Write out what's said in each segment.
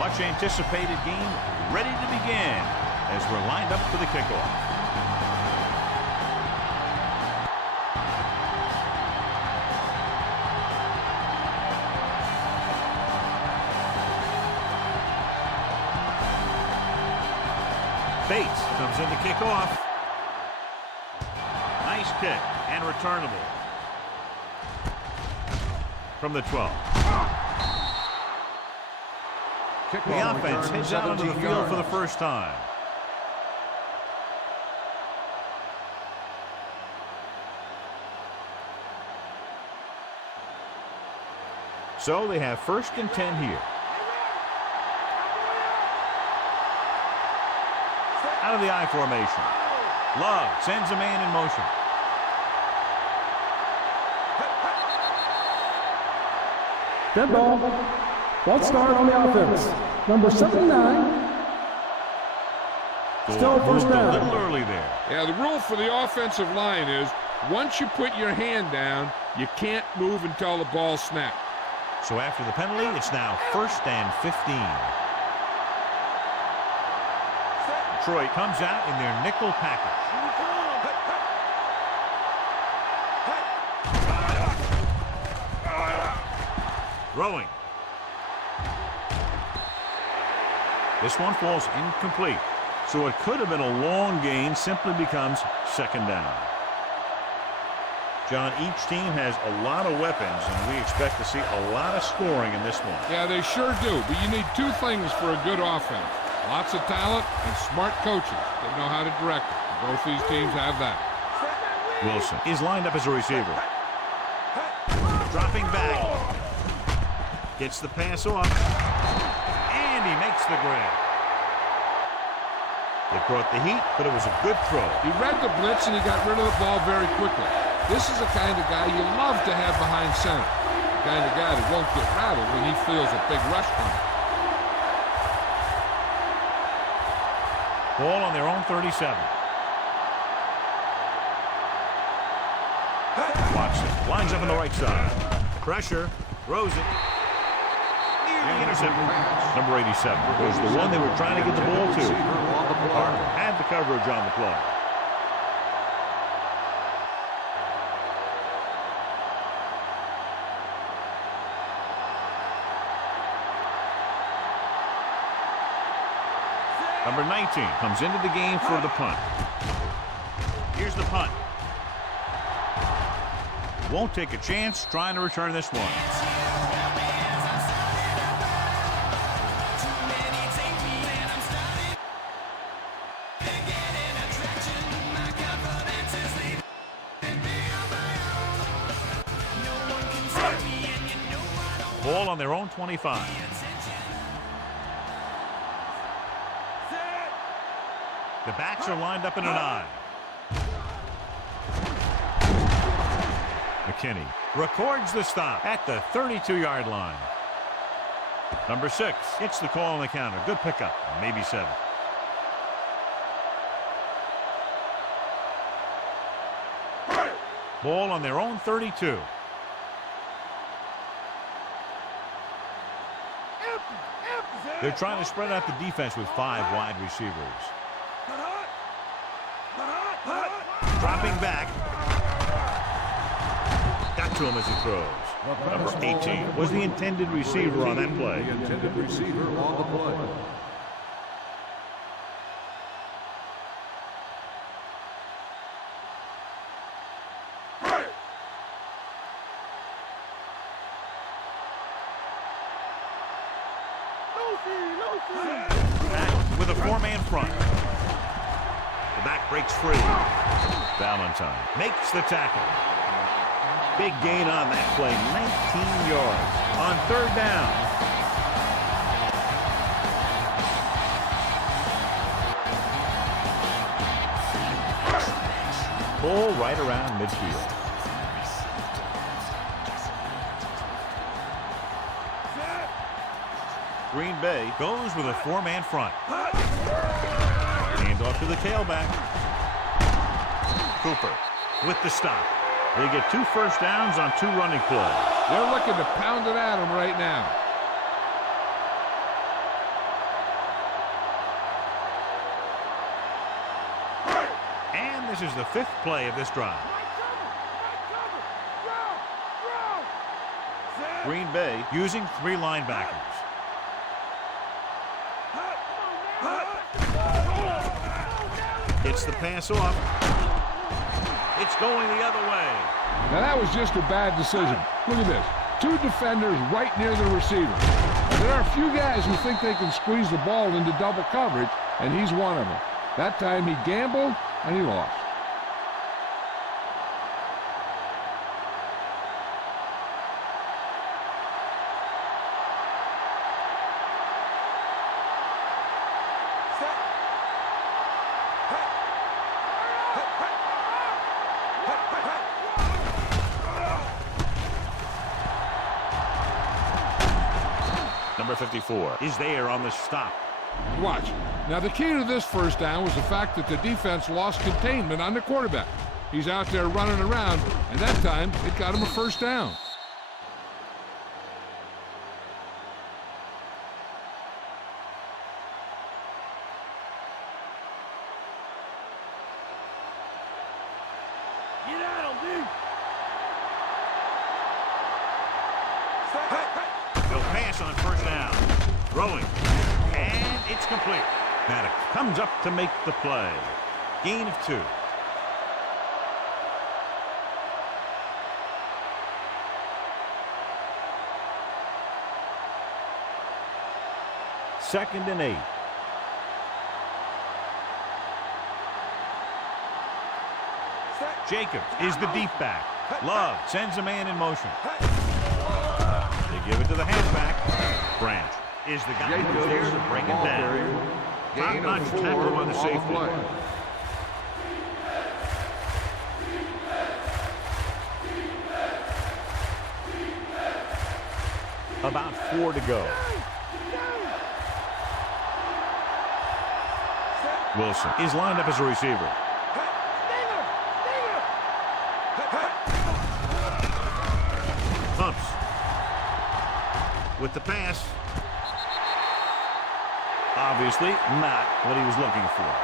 much anticipated game ready to begin as we're lined up for the kickoff. Bates comes in to kick off. Nice kick and returnable. From the 12. The offense heads out onto the field for the first time. So they have 1st and 10 here. Out of the I formation. Love sends a man in motion. Dead ball. False start on the offense. Number 79. Still first down. A little early there. Yeah, the rule for the offensive line is once you put your hand down, you can't move until the ball snapped. So after the penalty, it's now 1st and 15. Detroit comes out in their nickel package. Throwing. This one falls incomplete. So it could have been a long gain, simply becomes 2nd down. John, each team has a lot of weapons, and we expect to see a lot of scoring in this one. Yeah, they sure do. But you need 2 things for a good offense. Lots of talent and smart coaches that know how to direct it. Both these teams have that. Wilson is lined up as a receiver. Dropping back. Gets the pass off. And he makes the grab. It brought the heat, but it was a good throw. He read the blitz and he got rid of the ball very quickly. This is the kind of guy you love to have behind center. The kind of guy that won't get rattled when he feels a big rush coming. Ball on their own 37. Watson lines up on the right side. Pressure. Throws it. Nearly intercepted. Number 87 was the one they were trying to get the ball to. Parker had the coverage on the play. Number 19 comes into the game for the punt. Here's the punt. Won't take a chance trying to return this one. Ball on their own 25. The backs are lined up in an I. McKinney records the stop at the 32-yard line. Number 6 gets the call on the counter. Good pickup, maybe 7. Ball on their own 32. They're trying to spread out the defense with 5 wide receivers. Dropping back. Got to him as he throws. Number 18 was the intended receiver on that play. The intended receiver on the play. Back with a 4-man front. The back breaks free. Valentine makes the tackle. Big gain on that play. 19 yards on 3rd down. Ball right around midfield. Green Bay goes with a 4-man front. Hand off to the tailback. Cooper with the stop. They get 2 first downs on 2 running plays. They're looking to pound it at him right now. this is the 5th play of this drive. Green Bay using 3 linebackers. Gets the pass off. It's going the other way. Now that was just a bad decision. Look at this. 2 defenders right near the receiver. There are a few guys who think they can squeeze the ball into double coverage, and he's one of them. That time he gambled, and he lost. Number 54 is there on the stop. Watch. Now the key to this first down was the fact that the defense lost containment on the quarterback. He's out there running around, and that time it got him a first down. Get out of me! He'll pass on first down. Throwing. And it's complete. Maddox comes up to make the play. Gain of 2. Second and 8. Jacobs is the deep back. Love sends a man in motion. They give it to the halfback. Branch is the guy who's there to bring it down. Top-notch tackle on the safety. About 4 to go. Wilson is lined up as a receiver. Pumps. With the pass. Obviously not what he was looking for.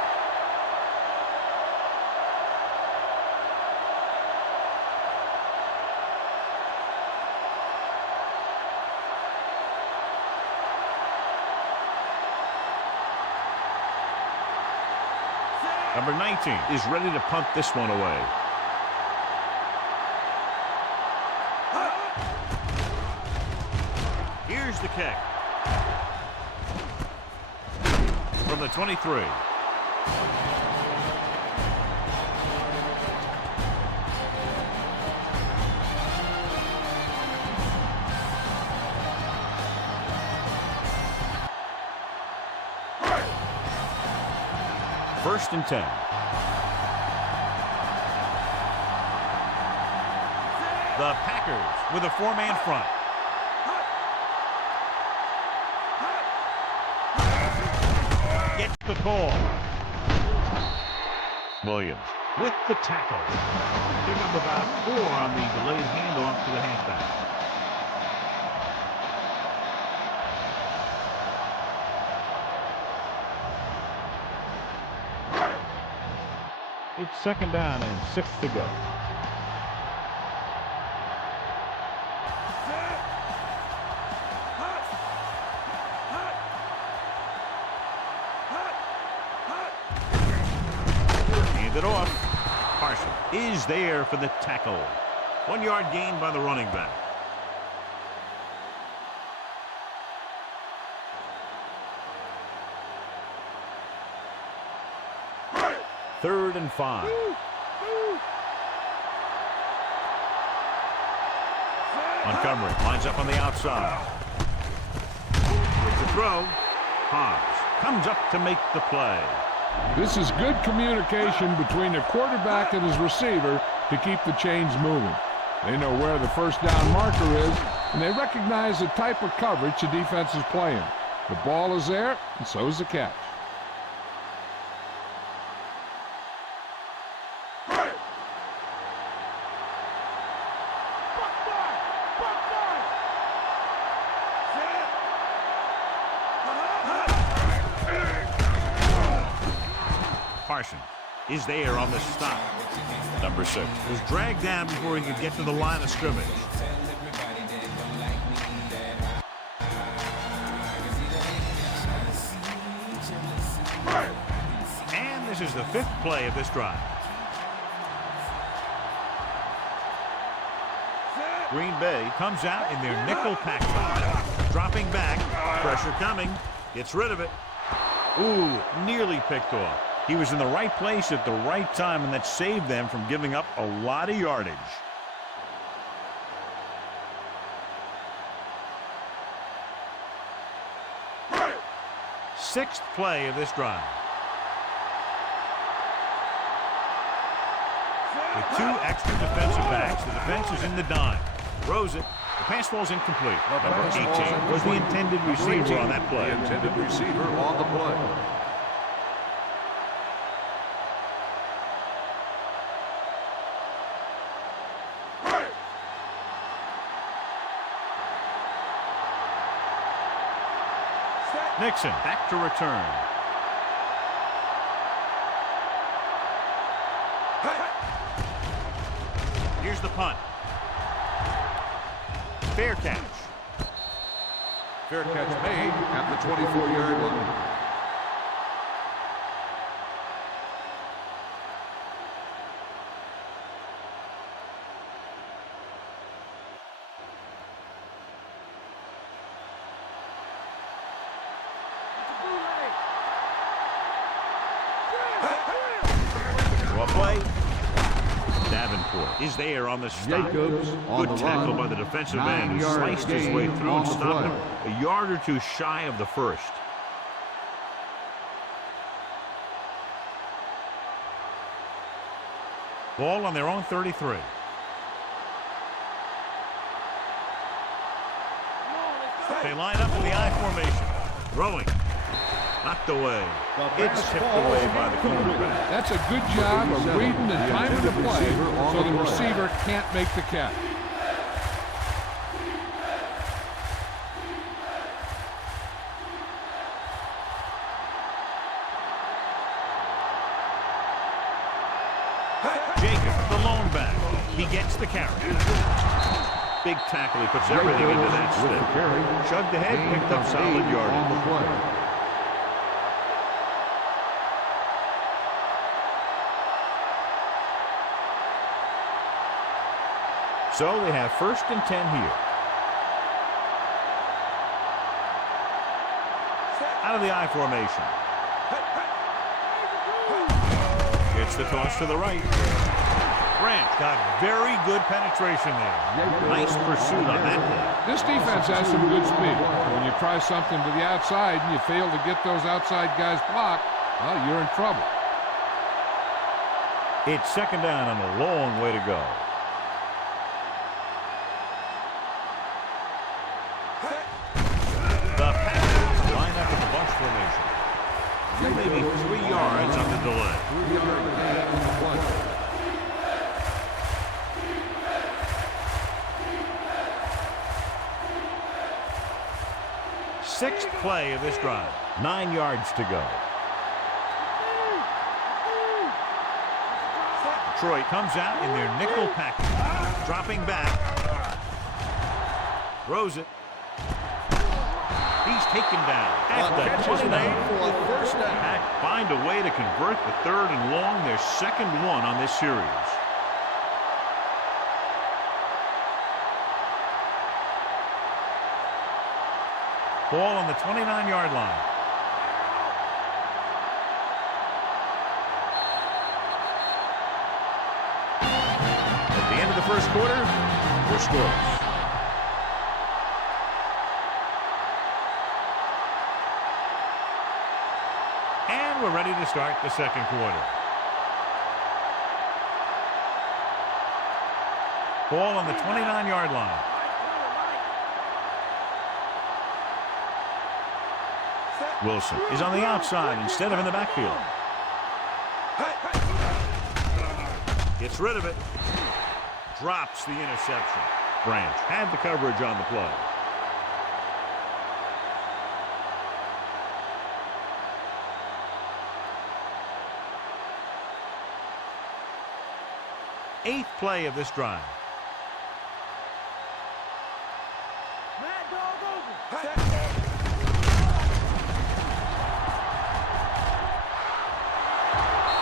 Number 19 is ready to punt this one away. Here's the kick. From the 23. First and 10. The Packers with a 4-man front. Gets the call. Williams with the tackle. Pick up about 4 on the delayed handoff to the halfback. It's second down and 6 to go. Hand it off. Carson is there for the tackle. 1-yard gain by the running back. Third and 5. Montgomery lines up on the outside. With the throw, Hobbs comes up to make the play. This is good communication between the quarterback and his receiver to keep the chains moving. They know where the first down marker is, and they recognize the type of coverage the defense is playing. The ball is there, and so is the catch. Carson is there on the stop. Number 6 was dragged down before he could get to the line of scrimmage. And this is the 5th play of this drive. Green Bay comes out in their nickel pack style. Dropping back, pressure coming, gets rid of it. Ooh, nearly picked off. He was in the right place at the right time, and that saved them from giving up a lot of yardage. Sixth play of this drive. With 2 extra defensive backs, the defense is in the dime. Throws it. The pass falls incomplete. Number 18 was the intended receiver on that play. The intended receiver on the play. Nixon back to return. Here's the punt. Fair catch. Fair catch made at the 24-yard line. Well played. Davenport is there on the stop. Jacobs on Good the tackle run. by the defensive end who 9-yard sliced his way gain through on and the stopped play. him a yard or two shy of the first. Ball on their own 33. They line up in the I formation. Throwing. Knocked away. It's tipped away by the quarterback. That's a good job of reading and timing the play so the receiver can't make the catch. Jacob, the lone back. He gets the carry. Big tackle. He puts everything into that With the stick. carry. Chugged ahead, Gain picked up of solid 8 on yardage. the play. So they have 1st and 10 here. Out of the I formation. Gets the toss to the right. Grant got very good penetration there. Nice pursuit on that play. This defense has some good speed. When you try something to the outside and you fail to get those outside guys blocked, well, you're in trouble. It's 2nd down and a long way to go. The Packers line up in the bunch formation. Maybe 3 yards on the delay. 3-yard gain on the play. Sixth play of this drive. 9 yards to go. Detroit comes out in their nickel package. Dropping back. Throws it. He's taken down at the 29 for a first down. Pack find a way to convert the 3rd and long, their 2nd one on this series. Ball on the 29-yard line. At the end of the first quarter, we're scoreless. And we're ready to start the 2nd quarter. Ball on the 29-yard line. Wilson is on the outside instead of in the backfield. Gets rid of it. Drops the interception. Branch had the coverage on the play. 8th play of this drive.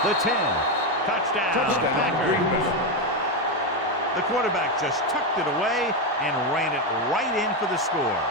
The 10. Touchdown. Packers. The quarterback just tucked it away and ran it right in for the score.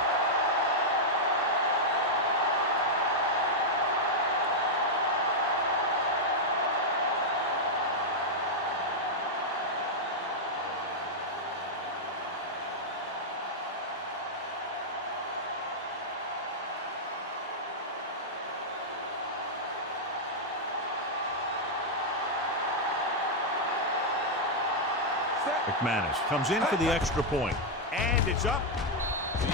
McManus comes in for the extra point. And it's up.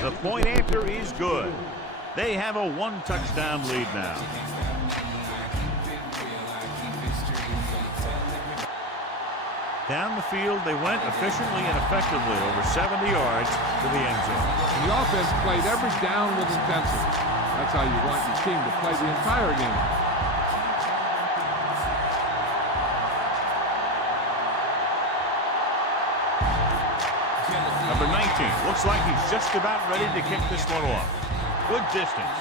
The point after is good. They have a 1-touchdown lead now. Down the field, they went efficiently and effectively over 70 yards to the end zone. The offense played every down with intensity. That's how you want your team to play the entire game. Number 19 looks like he's just about ready to kick this one off. Good distance.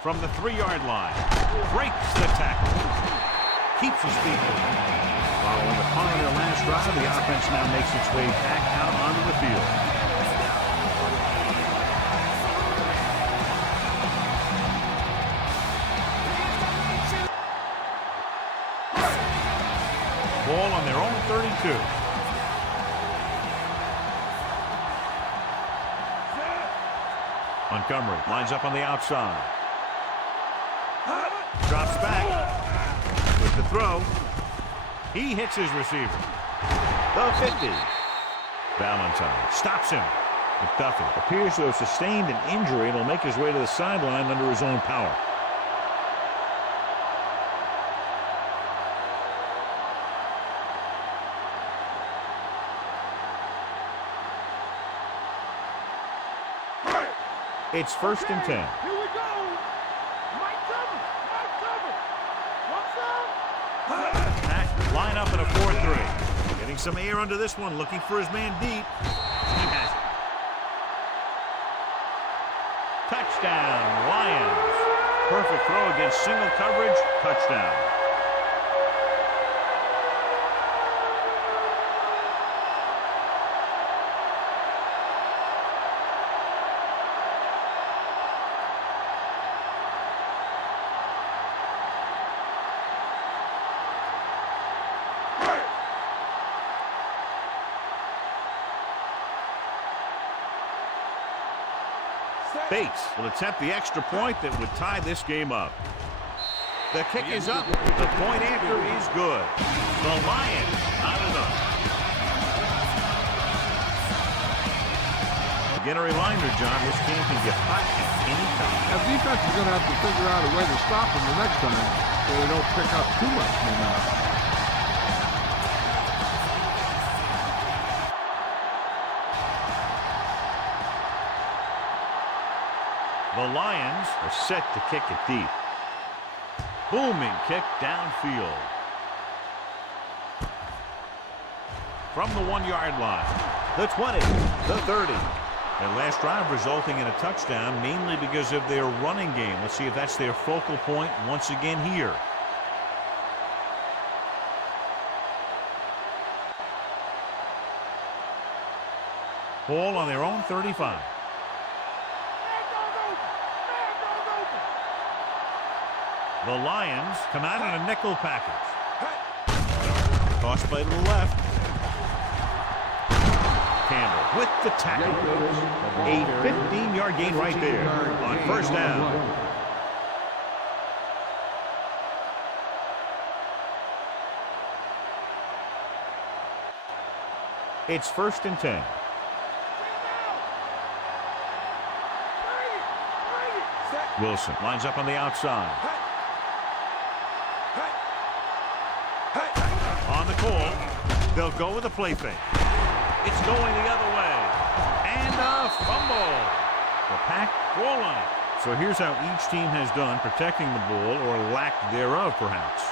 From the 3-yard line. Breaks the tackle. Keeps his feet moving. Following the punt on their last drive, the offense now makes its way back out onto the field. Ball on their own 32. Montgomery lines up on the outside. Drops back with the throw. He hits his receiver. The 50. Valentine stops him. McDuffie appears to have sustained an injury and will make his way to the sideline under his own power. It's 1st and 10. Here we go. Mike cover. What's up? Pack line up in a 4-3. Getting some air under this one, looking for his man deep. He has it. Touchdown, Lions. Perfect throw against single coverage. Touchdown. Bates will attempt the extra point that would tie this game up. The kick is up. The point after is good. The Lions not enough. Again, a reminder, John, this game can get hot at any time. Now, defense is going to have to figure out a way to stop them the next time so they don't pick up too much momentum. The Lions are set to kick it deep. Booming kick downfield. From the 1-yard line. The 20. The 30. Their last drive resulting in a touchdown mainly because of their running game. Let's see if that's their focal point once again here. Ball on their own 35. The Lions come out in a nickel package. Toss play to the left. Campbell with the tackle. A 15-yard gain right there on 1st down. It's 1st and 10. Wilson lines up on the outside. On the call, they'll go with a play fake. It's going the other way. And a fumble. The Pack roll on it. So here's how each team has done protecting the ball, or lack thereof, perhaps.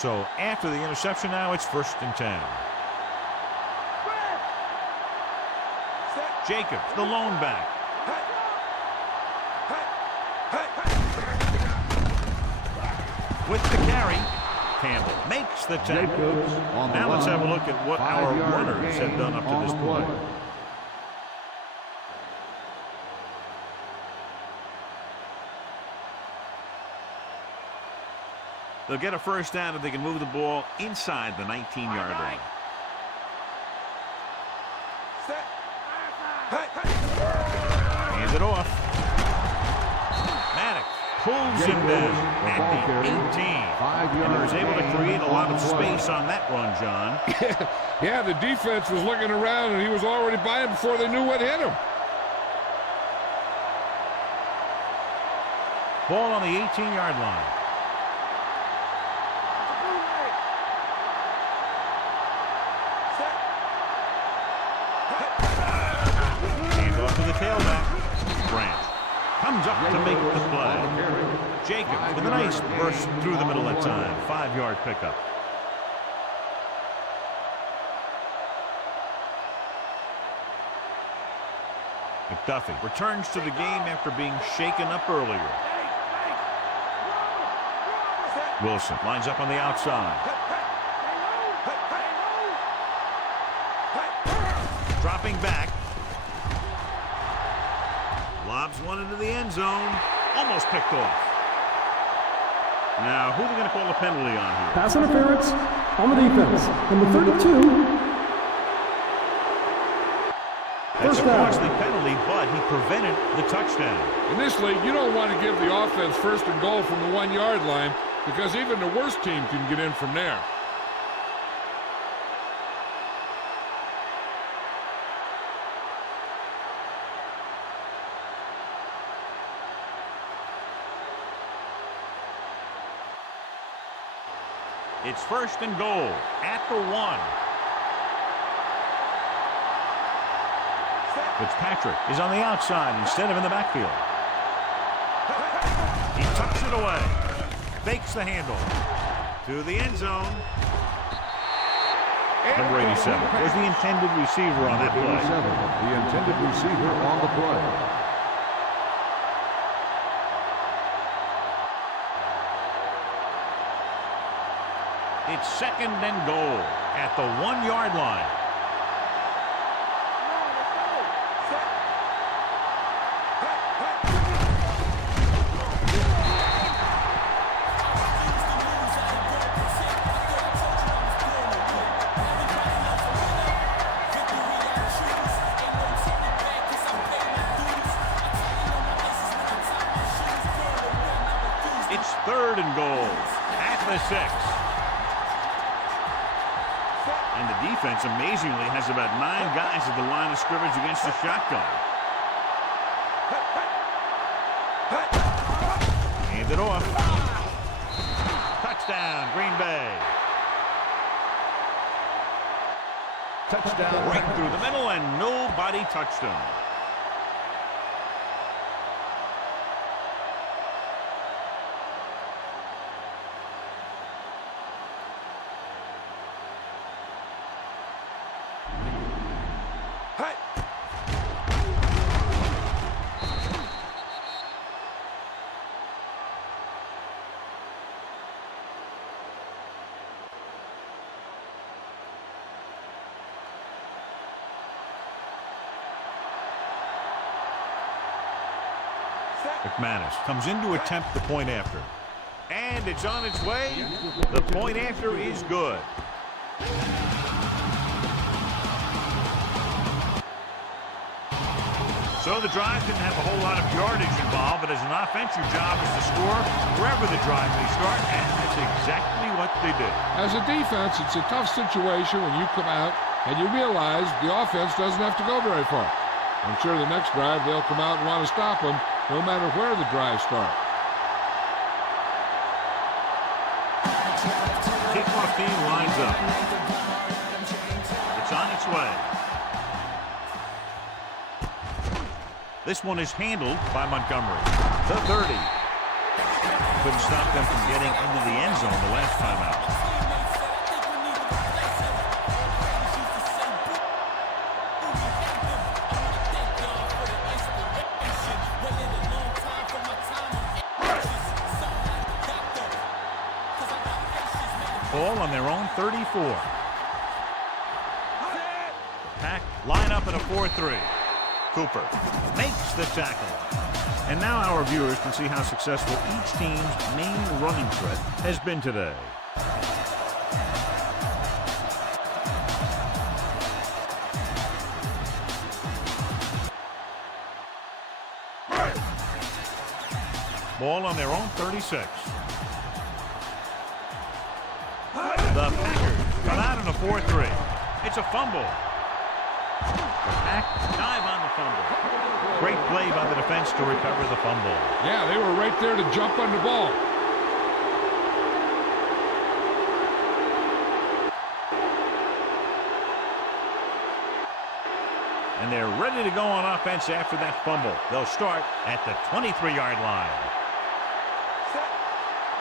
So after the interception now, it's 1st and 10. Jacobs, the lone back. With the carry, Campbell makes the tackle. Now let's have a look at what our runners have done up to this point. They'll get a first down if they can move the ball inside the 19-yard line. Hands it off. Maddox pulls him down at the 18. And he was able to create a lot of space on that run, John. Yeah, the defense was looking around, and he was already by him before they knew what hit him. Ball on the 18-yard line. Tailback. Branch comes up to make the play. Jacobs with a nice burst through the middle that time. 5-yard pickup. McDuffie returns to the game after being shaken up earlier. Wilson lines up on the outside. Dropping back. Lobs one into the end zone. Almost picked off. Now, who are they going to call a penalty on here? Pass interference on the defense. Number 32. That's First a down. costly penalty, but he prevented the touchdown. In this league, you don't want to give the offense 1st and goal from the 1-yard line because even the worst team can get in from there. It's 1st and goal at the 1. Fitzpatrick is on the outside instead of in the backfield. He tucks it away. Fakes the handle. To the end zone. Number 87 was the intended receiver on that play. The intended receiver on the play. It's 2nd and goal at the 1-yard line. It's 3rd and goal at the 6. And the defense, amazingly, has about 9 guys at the line of scrimmage against the shotgun. Hand it off. Touchdown, Green Bay. Touchdown right through the middle, and nobody touched him. McManus comes in to attempt the point after. And it's on its way. The point after is good. So the drive didn't have a whole lot of yardage involved, but as an offense, your job is to score wherever the drive may start, and that's exactly what they did. As a defense, it's a tough situation when you come out and you realize the offense doesn't have to go very far. I'm sure the next drive they'll come out and want to stop them, no matter where the drive starts. Kickoff team lines up. It's on its way. This one is handled by Montgomery. The 30. Couldn't stop them from getting into the end zone the last time out. ball on their own 34. The Pack line up in a 4-3. Cooper makes the tackle. And now our viewers can see how successful each team's main running threat has been today. Ball on their own 36. The Packers come out in a 4-3. It's a fumble. The Pack dive on the fumble. Great play by the defense to recover the fumble. Yeah, they were right there to jump on the ball. And they're ready to go on offense after that fumble. They'll start at the 23-yard line.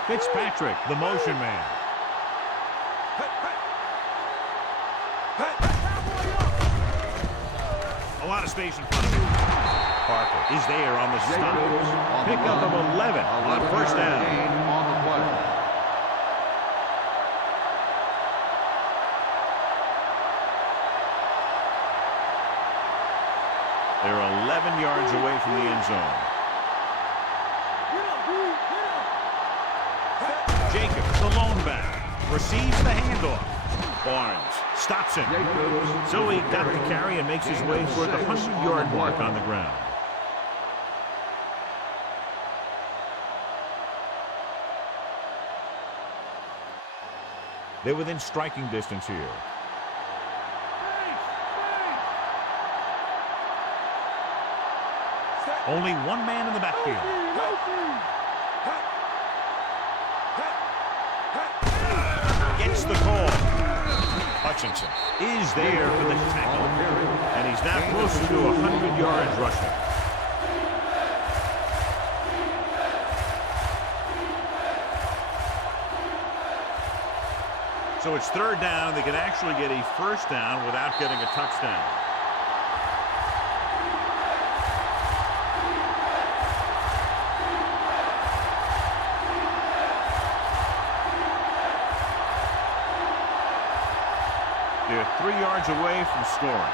Fitzpatrick, the motion man. A lot of space in front of him. Parker is there on the stop. Pickup of 11 on first down. On the play. They're 11 yards away from the end zone. Jacobs, the lone back, receives the handoff. Barnes stops him. So he got the carry and makes his way toward the 100-yard mark on the ground. They're within striking distance here. Only one man in the backfield. Gets the call. Hutchinson is there for the tackle. And he's now closer to 100 yards rushing. So it's third down. They can actually get a first down without getting a touchdown. They're 3 yards away from scoring.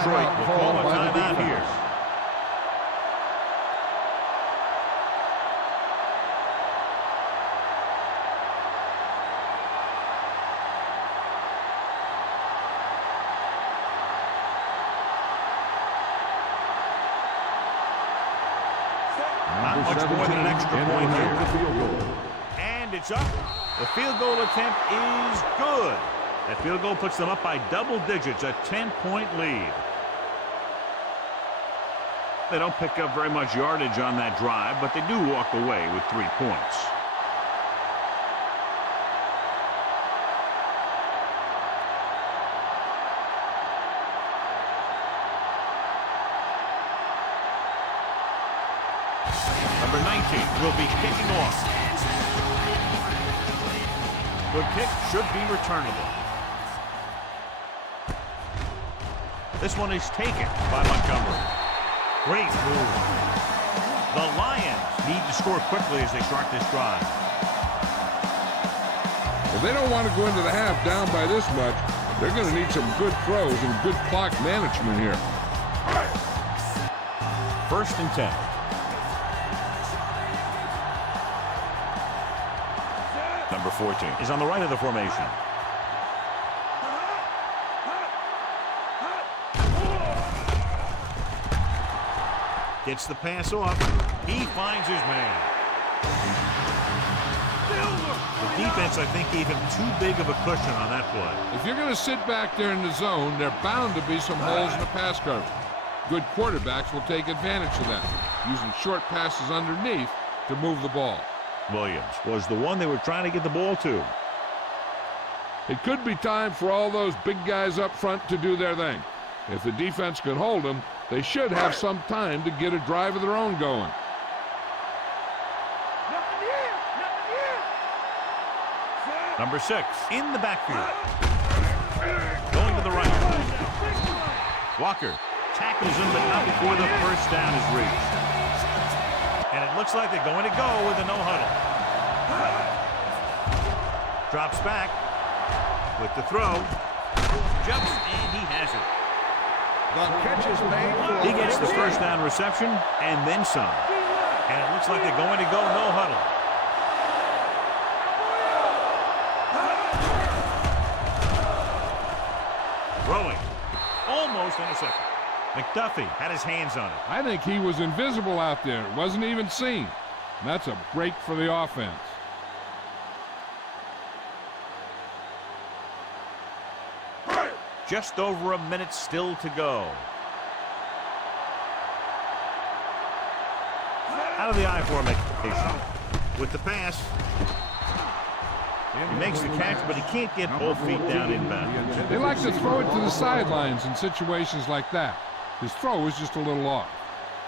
Detroit will call a timeout here. Not much more than an extra point here. And it's up. The field goal attempt is good. That field goal puts them up by double digits, a 10-point lead. They don't pick up very much yardage on that drive, but they do walk away with 3 points. Number 19 will be kicking off. The kick should be returnable. This one is taken by Montgomery. Great move. The Lions need to score quickly as they start this drive. If they don't want to go into the half down by this much, they're going to need some good throws and good clock management here. First and 10. Number 14 is on the right of the formation. Gets the pass off. He finds his man. The defense, I think, gave him too big of a cushion on that play. If you're going to sit back there in the zone, there are bound to be some holes in the pass coverage. Good quarterbacks will take advantage of that, using short passes underneath to move the ball. Williams was the one they were trying to get the ball to. It could be time for all those big guys up front to do their thing. If the defense can hold them, they should have some time to get a drive of their own going. Number 6 in the backfield. Going to the right. Walker tackles him, but not before the first down is reached. And it looks like they're going to go with a no huddle. Drops back with the throw. Jumps, and he has it. The catch is made. He gets the first down reception and then some. And it looks like they're going to go no huddle. Throwing. Almost intercepted. McDuffie had his hands on it. I think he was invisible out there. It wasn't even seen. And that's a break for the offense. Just over a minute still to go. Out of the I formation. With the pass. He makes the catch, but he can't get both feet down inbound. They like to throw it to the sidelines in situations like that. His throw is just a little off.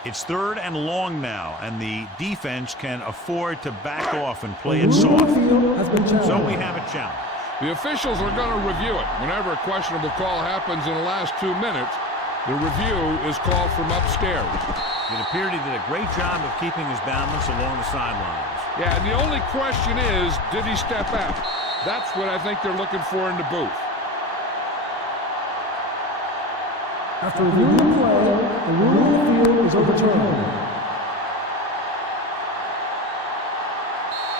It's 3rd and long now, and the defense can afford to back off and play it soft. So we have a challenge. The officials are going to review it. Whenever a questionable call happens in the last 2 minutes, the review is called from upstairs. It appeared he did a great job of keeping his balance along the sidelines. Yeah, and the only question is, did he step out? That's what I think they're looking for in the booth. After reviewing the play, the rule on the field is overturned.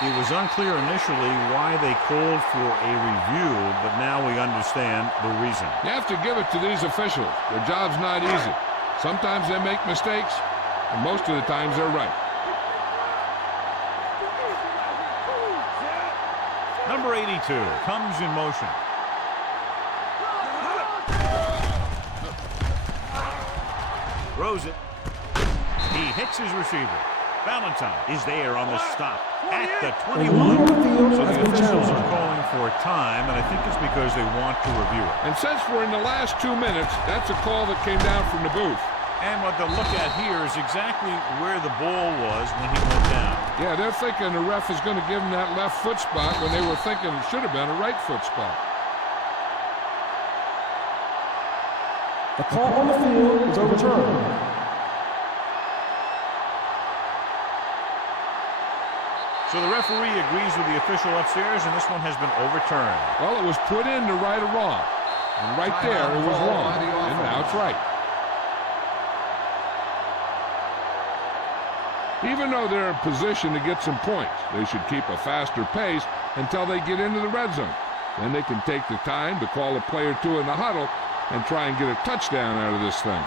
It was unclear initially why they called for a review, but now we understand the reason. You have to give it to these officials. Their job's not easy. Sometimes they make mistakes, and most of the times they're right. Number 82 comes in motion. Throws it. He hits his receiver. Valentine is there on the stop at the 21. So the officials are calling for time, and I think it's because they want to review it. And since we're in the last 2 minutes, that's a call that came down from the booth. And what they'll look at here is exactly where the ball was when he went down. Yeah, they're thinking the ref is going to give him that left foot spot when they were thinking it should have been a right foot spot. The call on the field is overturned. So the referee agrees with the official upstairs, and this one has been overturned. Well, it was put in to right a wrong. And right there, it was wrong. And now it's right. Even though they're in position to get some points, they should keep a faster pace until they get into the red zone. Then they can take the time to call a play or two in the huddle and try and get a touchdown out of this thing.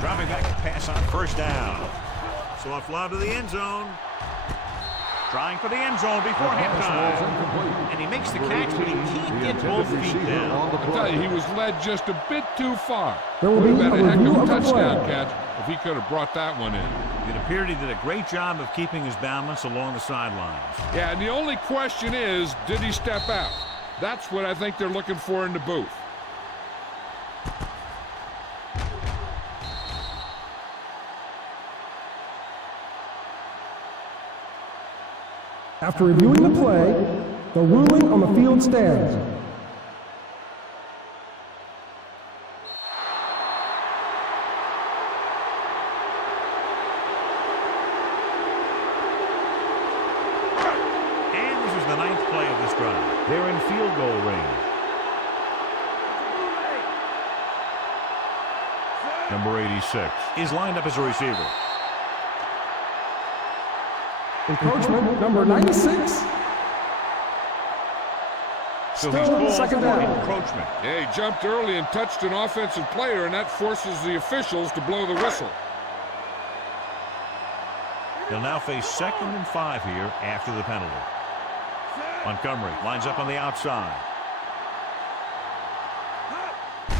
Dropping back to pass on first down. So a fly to the end zone. Trying for the end zone before halftime. And he makes the catch, but he can't get both feet down. I tell you, he was led just a bit too far. There will Would be have a been a heck review of of a the touchdown play. catch if he could have brought that one in. It appeared he did a great job of keeping his balance along the sidelines. Yeah, and the only question is, did he step out? That's what I think they're looking for in the booth. After reviewing the play, the ruling on the field stands. And this is the 9th play of this drive. They're in field goal range. Number 86 is lined up as a receiver. Encroachment number 96. So he's Still called second for down. encroachment. Yeah, he jumped early and touched an offensive player, and that forces the officials to blow the whistle. He'll now face 2nd and 5 here after the penalty. Montgomery lines up on the outside.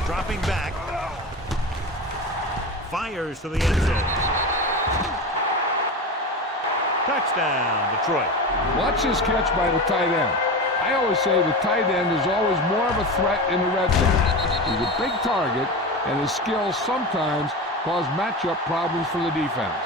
Dropping back. Fires to the end zone. Touchdown, Detroit. Watch this catch by the tight end. I always say the tight end is always more of a threat in the red zone. He's a big target, and his skills sometimes cause matchup problems for the defense.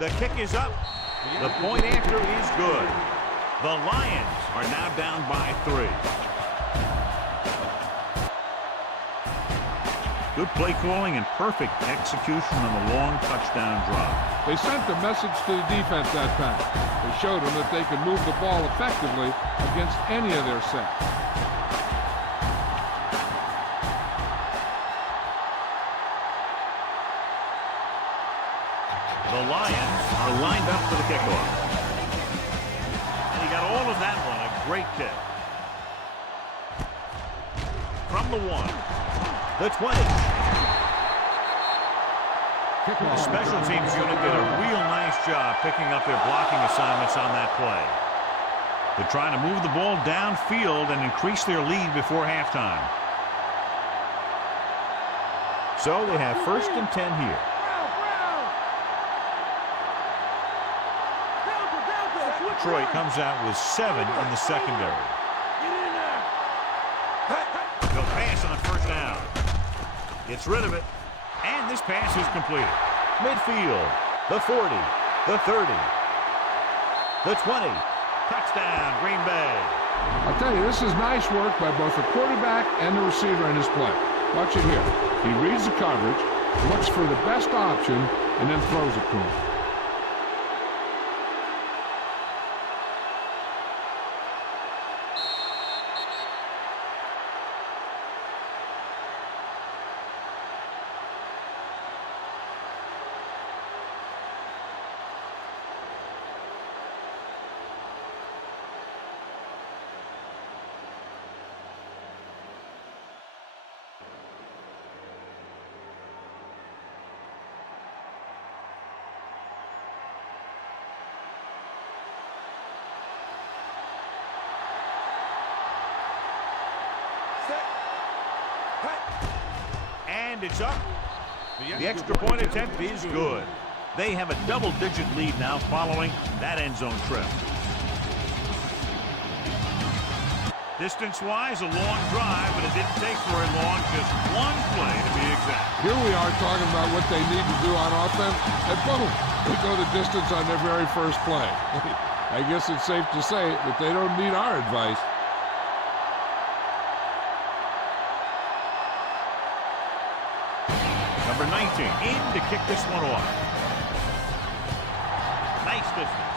The kick is up. The point after is good. The Lions are now down by 3. Good play calling and perfect execution on the long touchdown drive. They sent a message to the defense that time. They showed them that they could move the ball effectively against any of their sets. The Lions are lined up for the kickoff. And he got all of that one. A great kick. From the 1. The 20. The special teams unit did a real nice job picking up their blocking assignments on that play. They're trying to move the ball downfield and increase their lead before halftime. So they have 1st and 10 here. Detroit comes out with 7 in the secondary. They'll pass on 1st down. Gets rid of it. And this pass is completed. Midfield. The 40. The 30. The 20. Touchdown, Green Bay. I'll tell you, this is nice work by both the quarterback and the receiver in his play. Watch it here. He reads the coverage, looks for the best option, and then throws it to him. And it's up. The extra point attempt is good. They have a double-digit lead now following that end zone trip. Distance-wise, a long drive, but it didn't take very long. Just one play to be exact. Here we are talking about what they need to do on offense, and boom, they go the distance on their very first play. I guess it's safe to say that they don't need our advice. Number 19 in to kick this one off. Nice distance.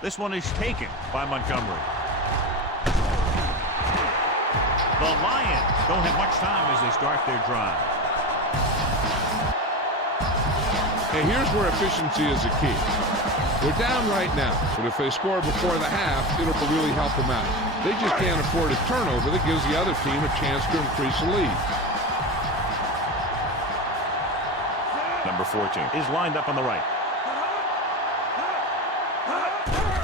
This one is taken by Montgomery. The Lions don't have much time as they start their drive. Hey, here's where efficiency is the key. They're down right now, but if they score before the half, it'll really help them out. They just can't afford a turnover that gives the other team a chance to increase the lead. Number 14 is lined up on the right.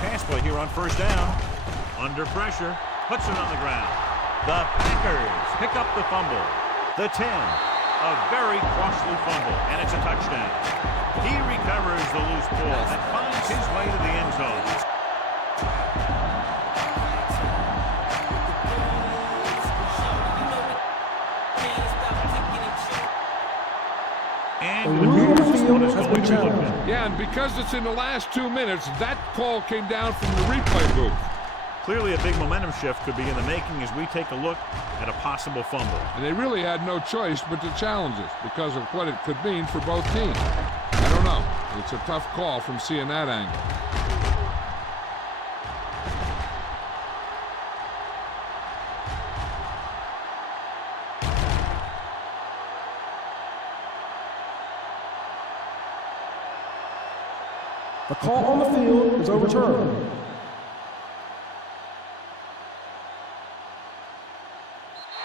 Pass play here on 1st down. Under pressure, puts it on the ground. The Packers pick up the fumble. The 10, a very costly fumble, and it's a touchdown. He recovers the loose ball and finds his way to the end zone. And the Bears one is going to look at. Yeah, and because it's in the last 2 minutes, that call came down from the replay booth. Clearly a big momentum shift could be in the making as we take a look at a possible fumble. And they really had no choice but to challenge this because of what it could mean for both teams. I don't know. It's a tough call from seeing that angle. The call on the field is overturned.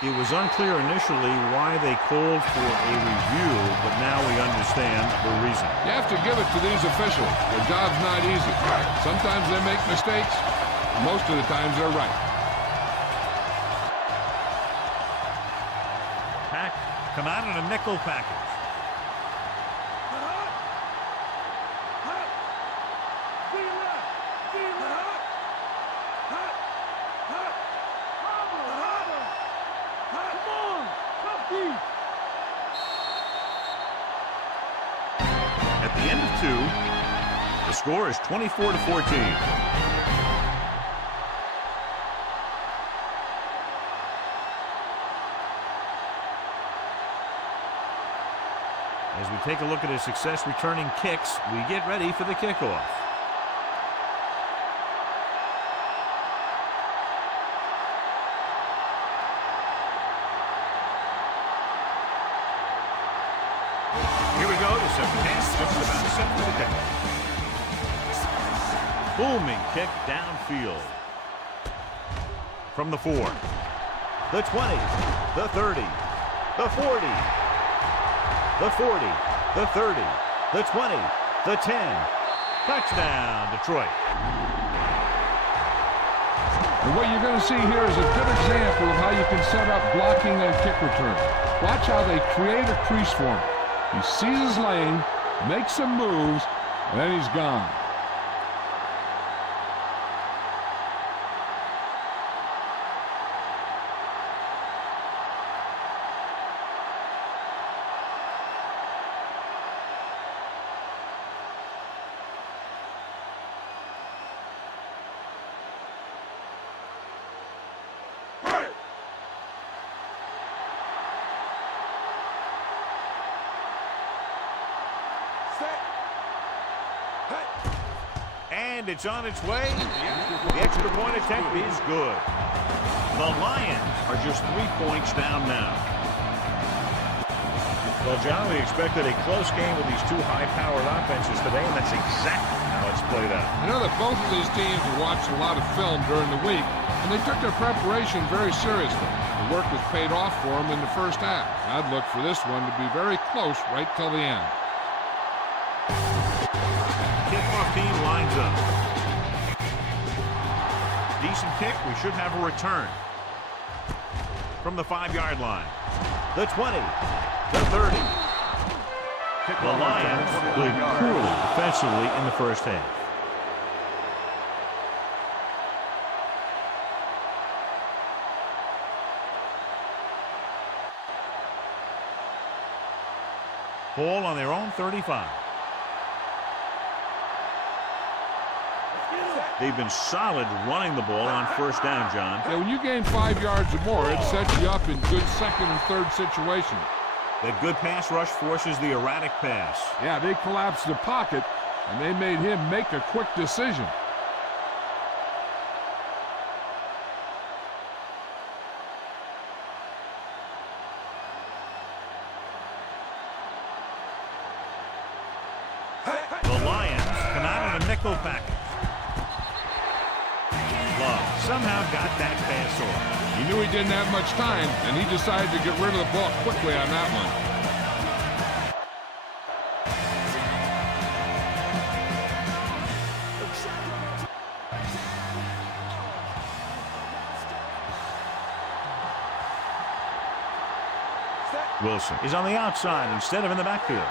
It was unclear initially why they called for a review, but now we understand the reason. You have to give it to these officials. Their job's not easy. Sometimes they make mistakes. Most of the times they're right. Pack come out in a nickel package. The score is 24-14. As we take a look at his success returning kicks, we get ready for the kickoff. Here we go, the second half, just about set for the kickoff. Booming kick downfield. From the 4, the 20, the 30, the 40, the 40, the 30, the 20, the 10. Touchdown, Detroit. And what you're going to see here is a good example of how you can set up blocking on kick return. Watch how they create a crease for him. He sees his lane, makes some moves, and then he's gone. And it's on its way. The extra point attempt is good. The Lions are just 3 points down now. Well, John, we expected a close game with these two high-powered offenses today, and that's exactly how it's played out. I know that both of these teams have watched a lot of film during the week, and they took their preparation very seriously. The work has paid off for them in the first half. I'd look for this one to be very close right till the end. Kickoff team lines up. Decent kick. We should have a return. From the 5-yard line. The 20. The 30. The Lions played poorly defensively in the first half. Ball on their own 35. They've been solid running the ball on first down, John. Yeah, when you gain 5 yards or more, it sets you up in good second and third situations. That good pass rush forces the erratic pass. Yeah, they collapsed the pocket, and they made him make a quick decision. The Lions come out in a nickel package. Somehow got that pass off. He knew he didn't have much time, and he decided to get rid of the ball quickly on that one. Wilson is on the outside instead of in the backfield.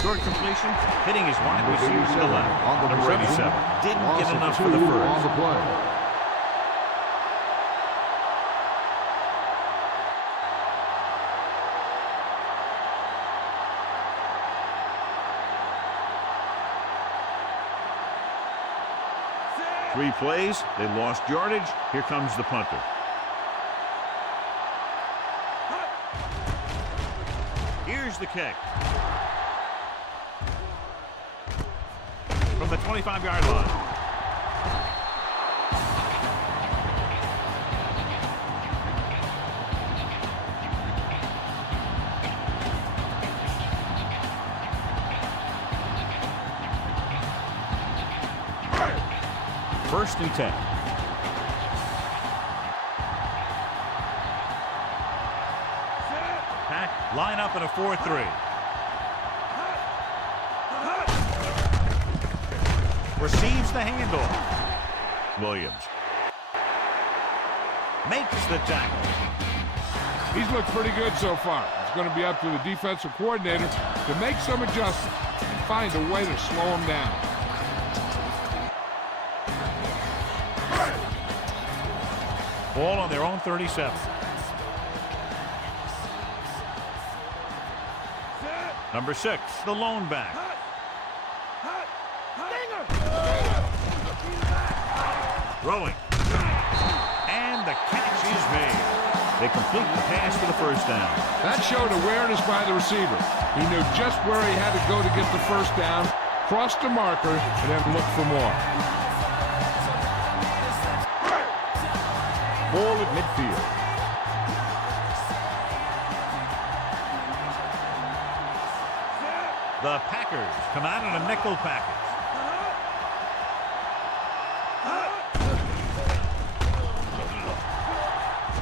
Short completion, hitting his wide receiver to the left. On the Number 87. Didn't get enough for the first. On the play. Three plays, they lost yardage. Here comes the punter. Here's the kick. From the 25-yard line. First and 10. Pack line up in a 4-3. Receives the handoff. Williams makes the tackle. He's looked pretty good so far. It's going to be up to the defensive coordinator to make some adjustments and find a way to slow him down. Ball on their own 37. Number 6, the lone back. Throwing. And the catch is made. They complete the pass for the first down. That showed awareness by the receiver. He knew just where he had to go to get the first down, crossed the marker, and then looked for more. Ball at midfield. The Packers come out in a nickel package.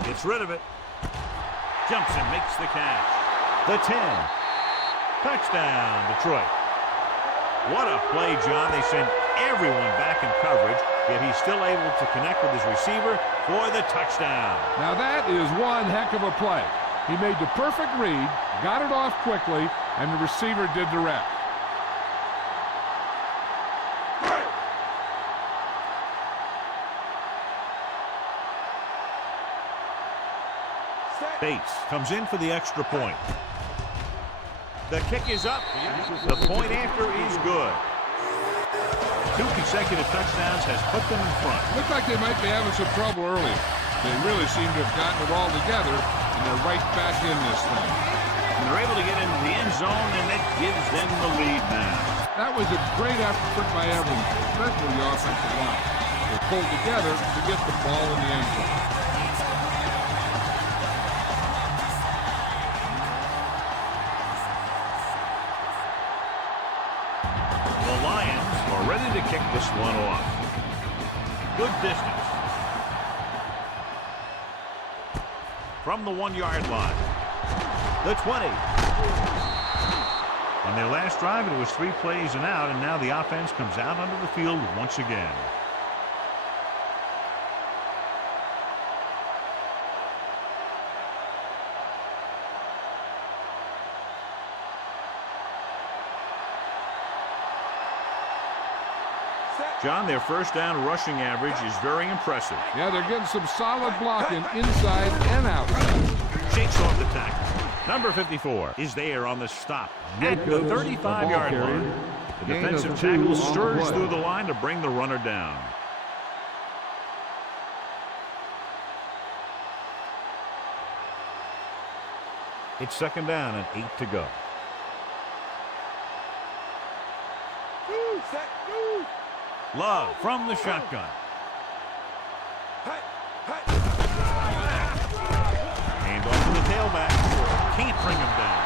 Gets rid of it. Jumps and makes the catch. The 10. Touchdown, Detroit. What a play, John. They sent everyone back in coverage, yet he's still able to connect with his receiver for the touchdown. Now that is one heck of a play. He made the perfect read, got it off quickly, and the receiver did the rest. Bates comes in for the extra point. The kick is up. The point after is good. 2 consecutive touchdowns has put them in front. Looked like they might be having some trouble earlier. They really seem to have gotten it all together, and they're right back in this thing. And they're able to get into the end zone, and that gives them the lead now. That was a great effort by everyone, especially the offensive line. They pulled together to get the ball in the end zone. The Lions are ready to kick this one off. Good distance. From the 1-yard line. The 20. On their last drive, it was 3 plays and out, and now the offense comes out onto the field once again. John, their first down rushing average is very impressive. Yeah, they're getting some solid blocking inside and outside. Shakes off the tackle. Number 54 is there on the stop at the 35-yard line. The defensive tackle stirs through the line to bring the runner down. It's second down and 8 to go. Love from the shotgun. Hand off to the tailback. Can't bring him down.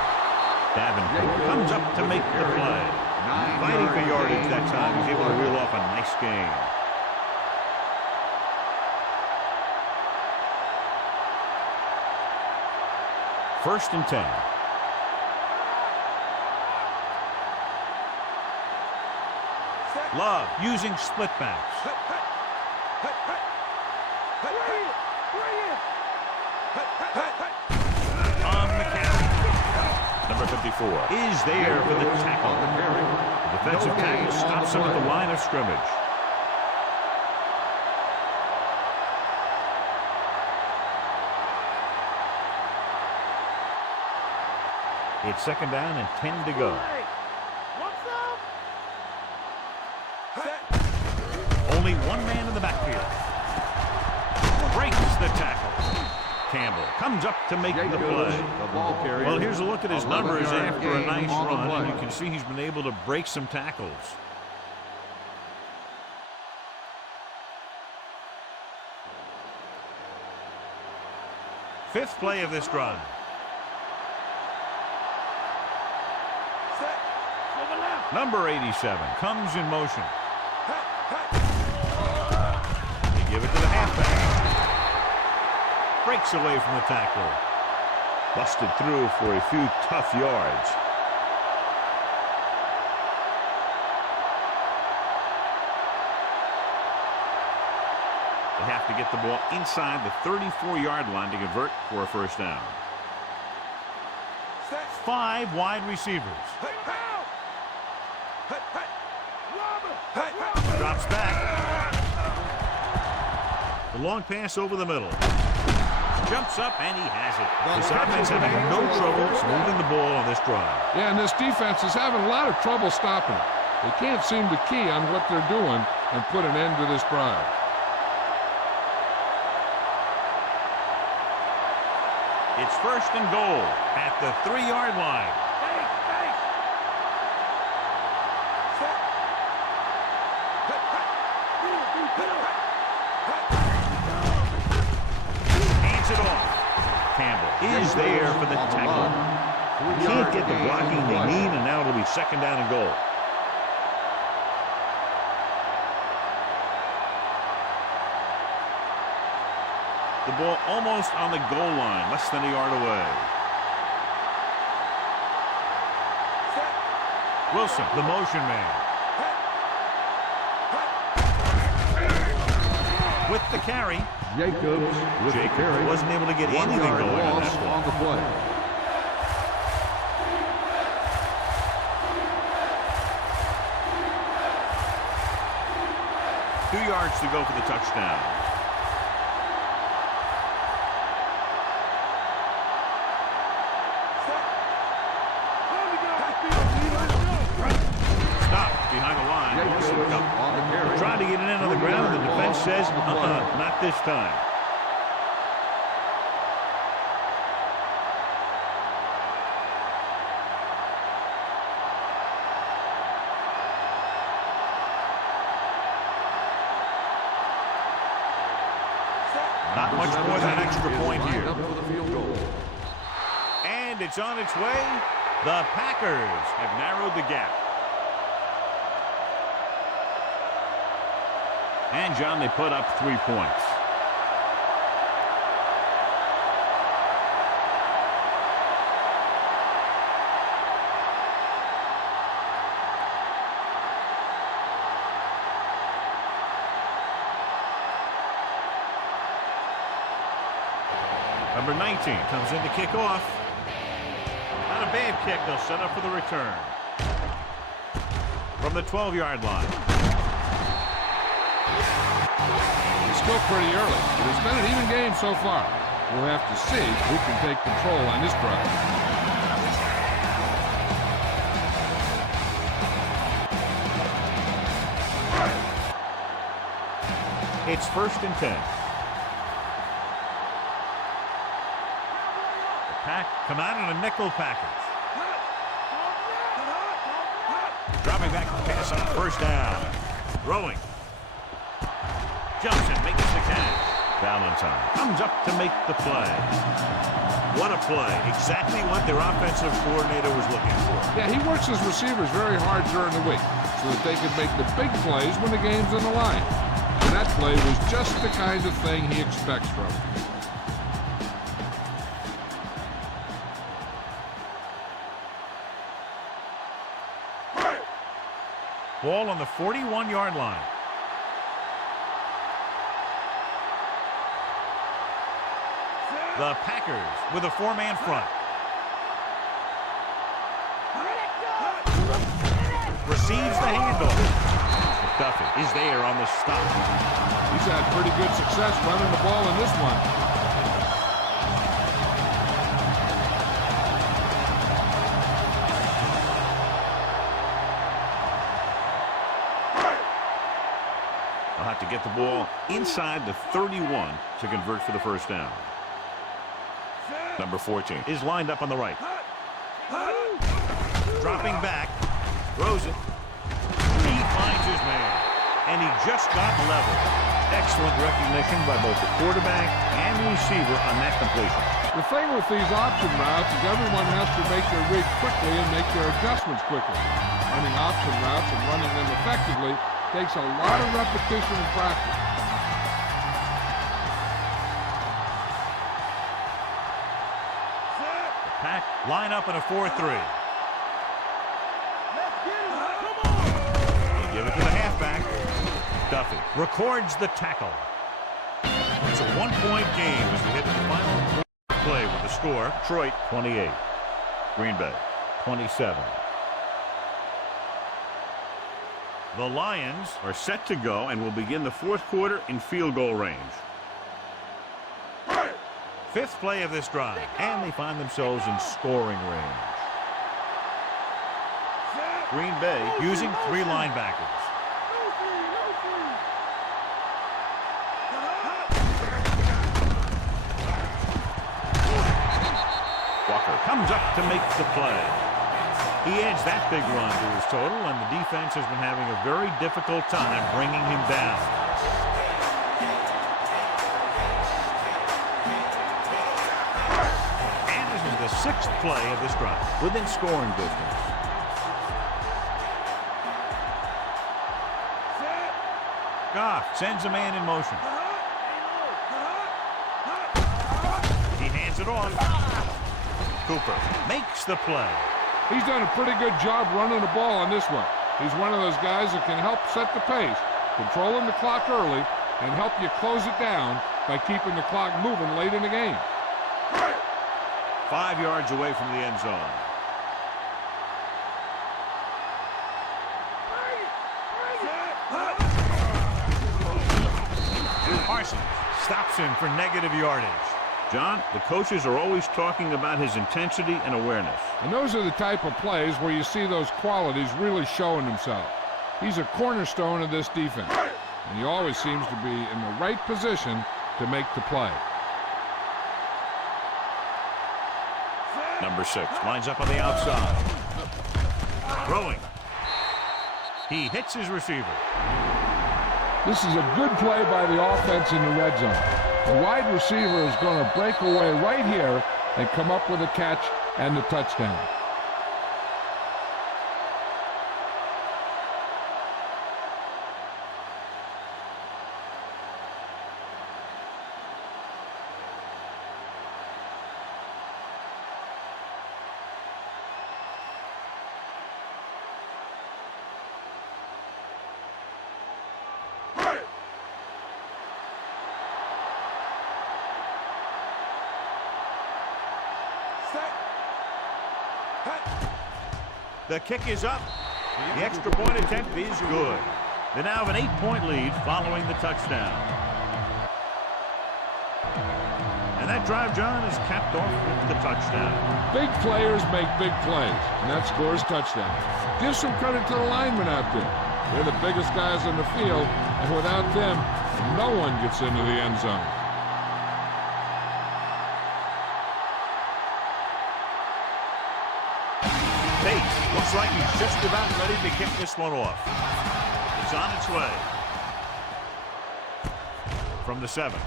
Davenport comes up to make the play. Fighting for yardage that time. He's able to reel off a nice gain. First and 10. Love using split backs. On the carry. Number 54 is there for the tackle. The defensive tackle stops him at the line of scrimmage. It's second down and 10 to go. Only one man in the backfield. Breaks the tackle. Campbell comes up to make the play. Well, here's a look at his numbers after a nice run, and you can see he's been able to break some tackles. Fifth play of this drive. Number 87 comes in motion. They give it to the halfback. Breaks away from the tackler. Busted through for a few tough yards. They have to get the ball inside the 34-yard line to convert for a first down. 5 wide receivers. Drops back. The long pass over the middle. Jumps up and he has it. This offense having no trouble moving the ball on this drive. Yeah, and this defense is having a lot of trouble stopping it. They can't seem to key on what they're doing and put an end to this drive. It's first and goal at the 3-yard line. Hands it off. Campbell is there for the tackle. Can't get the blocking they need, and now it'll be second down and goal. The ball almost on the goal line, less than a yard away. Wilson, the motion man. With the carry. Jacobs with the carry. Wasn't able to get anything going on that on the play. Two yards to go for the touchdown. Stop behind the line. Trying to get it in on the ground, and the defense says, not this time. Not much more than an extra point here. And it's on its way. The Packers have narrowed the gap. And, John, they put up 3 points. Number 19 comes in to kick off. Not a bad kick. They'll set up for the return. From the 12-yard line. It's still pretty early, but it's been an even game so far. We'll have to see who can take control on this drive. It's first and 10. The Pack come out in a nickel package. Dropping back to pass on first down. Throwing. Jumps and makes the catch. Valentine comes up to make the play. What a play. Exactly what their offensive coordinator was looking for. Yeah, he works his receivers very hard during the week so that they can make the big plays when the game's on the line. And that play was just the kind of thing he expects from him. Ball on the 41-yard line. The Packers with a 4-man front. Receives the handoff. Duffy is there on the stop. He's had pretty good success running the ball in this one. They'll have to get the ball inside the 31 to convert for the first down. Number 14 is lined up on the right. Dropping back. Throws it. He finds his man. And he just got level. Excellent recognition by both the quarterback and receiver on that completion. The thing with these option routes is everyone has to make their read quickly and make their adjustments quickly. Running option routes and running them effectively takes a lot of repetition and practice. The Pack line up in a 4-3. Give it to the halfback. Duffy records the tackle. It's a one-point game as we hit the final play with the score. Detroit 28. Green Bay 27. The Lions are set to go and will begin the fourth quarter in field goal range. Fifth play of this drive, and they find themselves in scoring range. Green Bay using 3 linebackers. Walker comes up to make the play. He adds that big run to his total, and the defense has been having a very difficult time bringing him down. And this is the 6th play of this drive, within scoring distance. Goff sends a man in motion. He hands it off. Cooper makes the play. He's done a pretty good job running the ball on this one. He's one of those guys that can help set the pace, controlling the clock early, and help you close it down by keeping the clock moving late in the game. 5 yards away from the end zone. Parsons stops him for negative yardage. John, the coaches are always talking about his intensity and awareness. And those are the type of plays where you see those qualities really showing themselves. He's a cornerstone of this defense, and he always seems to be in the right position to make the play. Number 6 lines up on the outside. Throwing. He hits his receiver. This is a good play by the offense in the red zone. The wide receiver is going to break away right here and come up with a catch and the touchdown. The kick is up. The extra point attempt is good. They now have an 8-point lead following the touchdown. And that drive, John, is capped off with the touchdown. Big players make big plays, and that scores touchdowns. Give some credit to the linemen out there. They're the biggest guys in the field, and without them, no one gets into the end zone. Looks like he's just about ready to kick this one off. It's on its way. From the 7.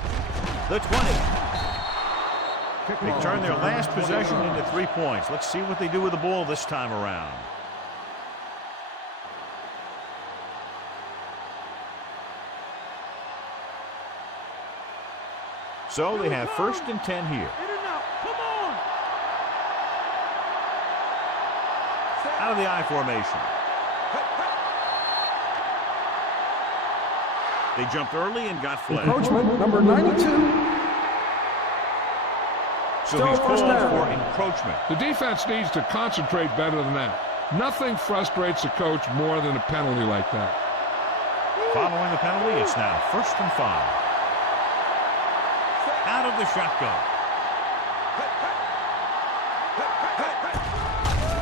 The 20. They turn their last possession into 3 points. Let's see what they do with the ball this time around. So they have 1st and 10 here. Out of the I formation. They jumped early and got flagged. Encroachment, number 92. So he's called for encroachment. The defense needs to concentrate better than that. Nothing frustrates a coach more than a penalty like that. Following the penalty, it's now 1st and 5. Out of the shotgun.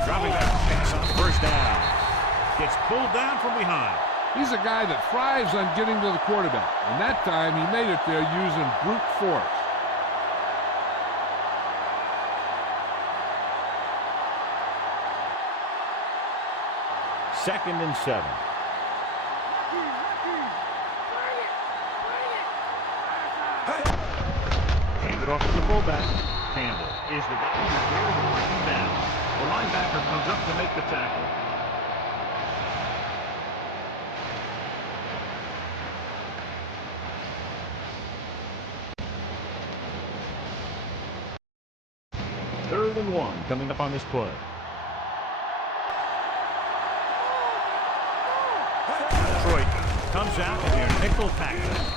Dropping that pass on 1st down. Gets pulled down from behind. He's a guy that thrives on getting to the quarterback, and that time he made it there using brute force. Second and 7. Hand it off to the fullback. Campbell is the guy who's there to bring him down. The linebacker comes up to make the tackle. Third and 1 coming up on this play. Detroit comes out in their nickel package.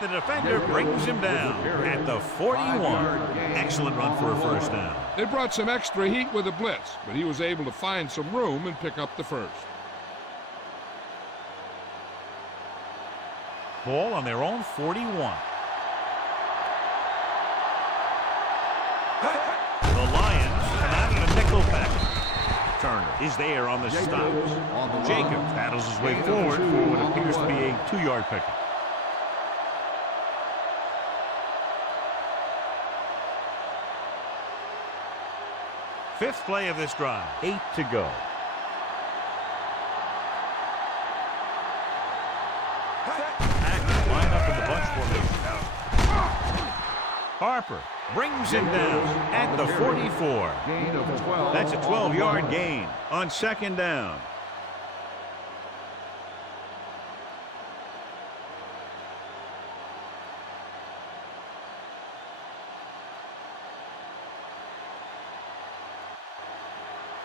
The defender brings him down at the 41. Excellent run for a 1st down. They brought some extra heat with a blitz, but he was able to find some room and pick up the 1st. Ball on their own 41. The Lions come out in a nickel package. returner is there on the Jacobs stop. on the run. Jacobs battles his way Gain of forward 2 for what on the appears to be play. a 2-yard pickup. Fifth play of this drive. 8 to go. Packers line up in the bunch formation. Harper brings him down at the 44. Gain of 12. That's a on the 12-yard run. gain on second down.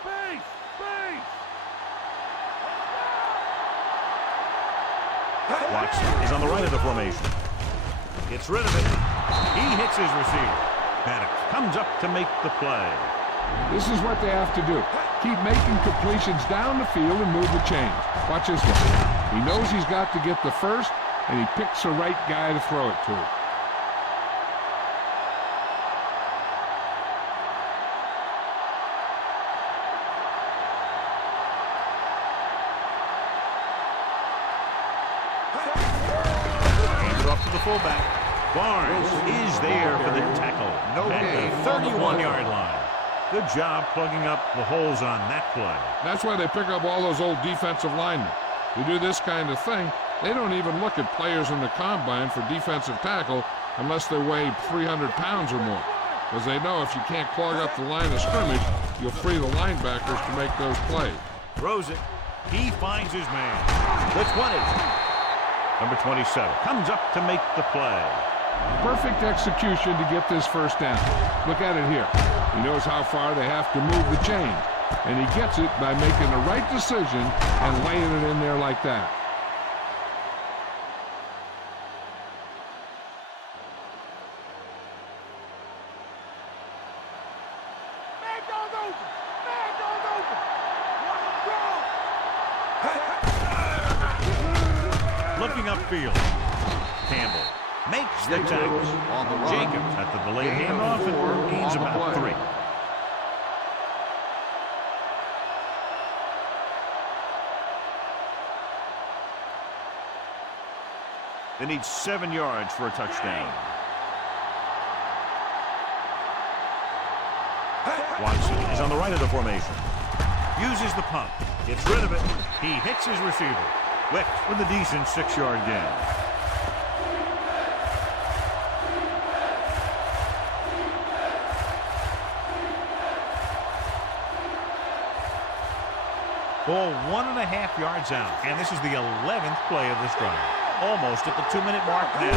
Base! Base! Watson is on the right of the formation. Gets rid of it. He hits his receiver. Maddox comes up to make the play. This is what they have to do. Keep making completions down the field and move the chains. Watch this one. He knows he's got to get the first, and he picks the right guy to throw it to. Hands it off to the fullback. Barnes is there for the tackle No at gain the on the play. 31-yard line. Good job plugging up the holes on that play. That's why they pick up all those old defensive linemen. Who do this kind of thing, they don't even look at players in the combine for defensive tackle unless they weigh 300 pounds or more. Because they know if you can't clog up the line of scrimmage, you'll free the linebackers to make those plays. Throws it. He finds his man. The 20. Number 27 comes up to make the play. Perfect execution to get this first down. Look at it here. He knows how far they have to move the chain, and he gets it by making the right decision and laying it in there like that. Man goes over! Man goes over! Watch Looking upfield. Campbell makes the tackle. on the run. Jacobs at the delayed Gain of handoff 4 and gains on the about play. 3. They need 7 yards for a touchdown. Watson is on the right of the formation. Uses the pump. Gets rid of it. He hits his receiver. Whipped with a decent 6-yard gain. Ball 1.5 yards out. And this is the 11th play of this drive. Almost at the 2-minute mark now.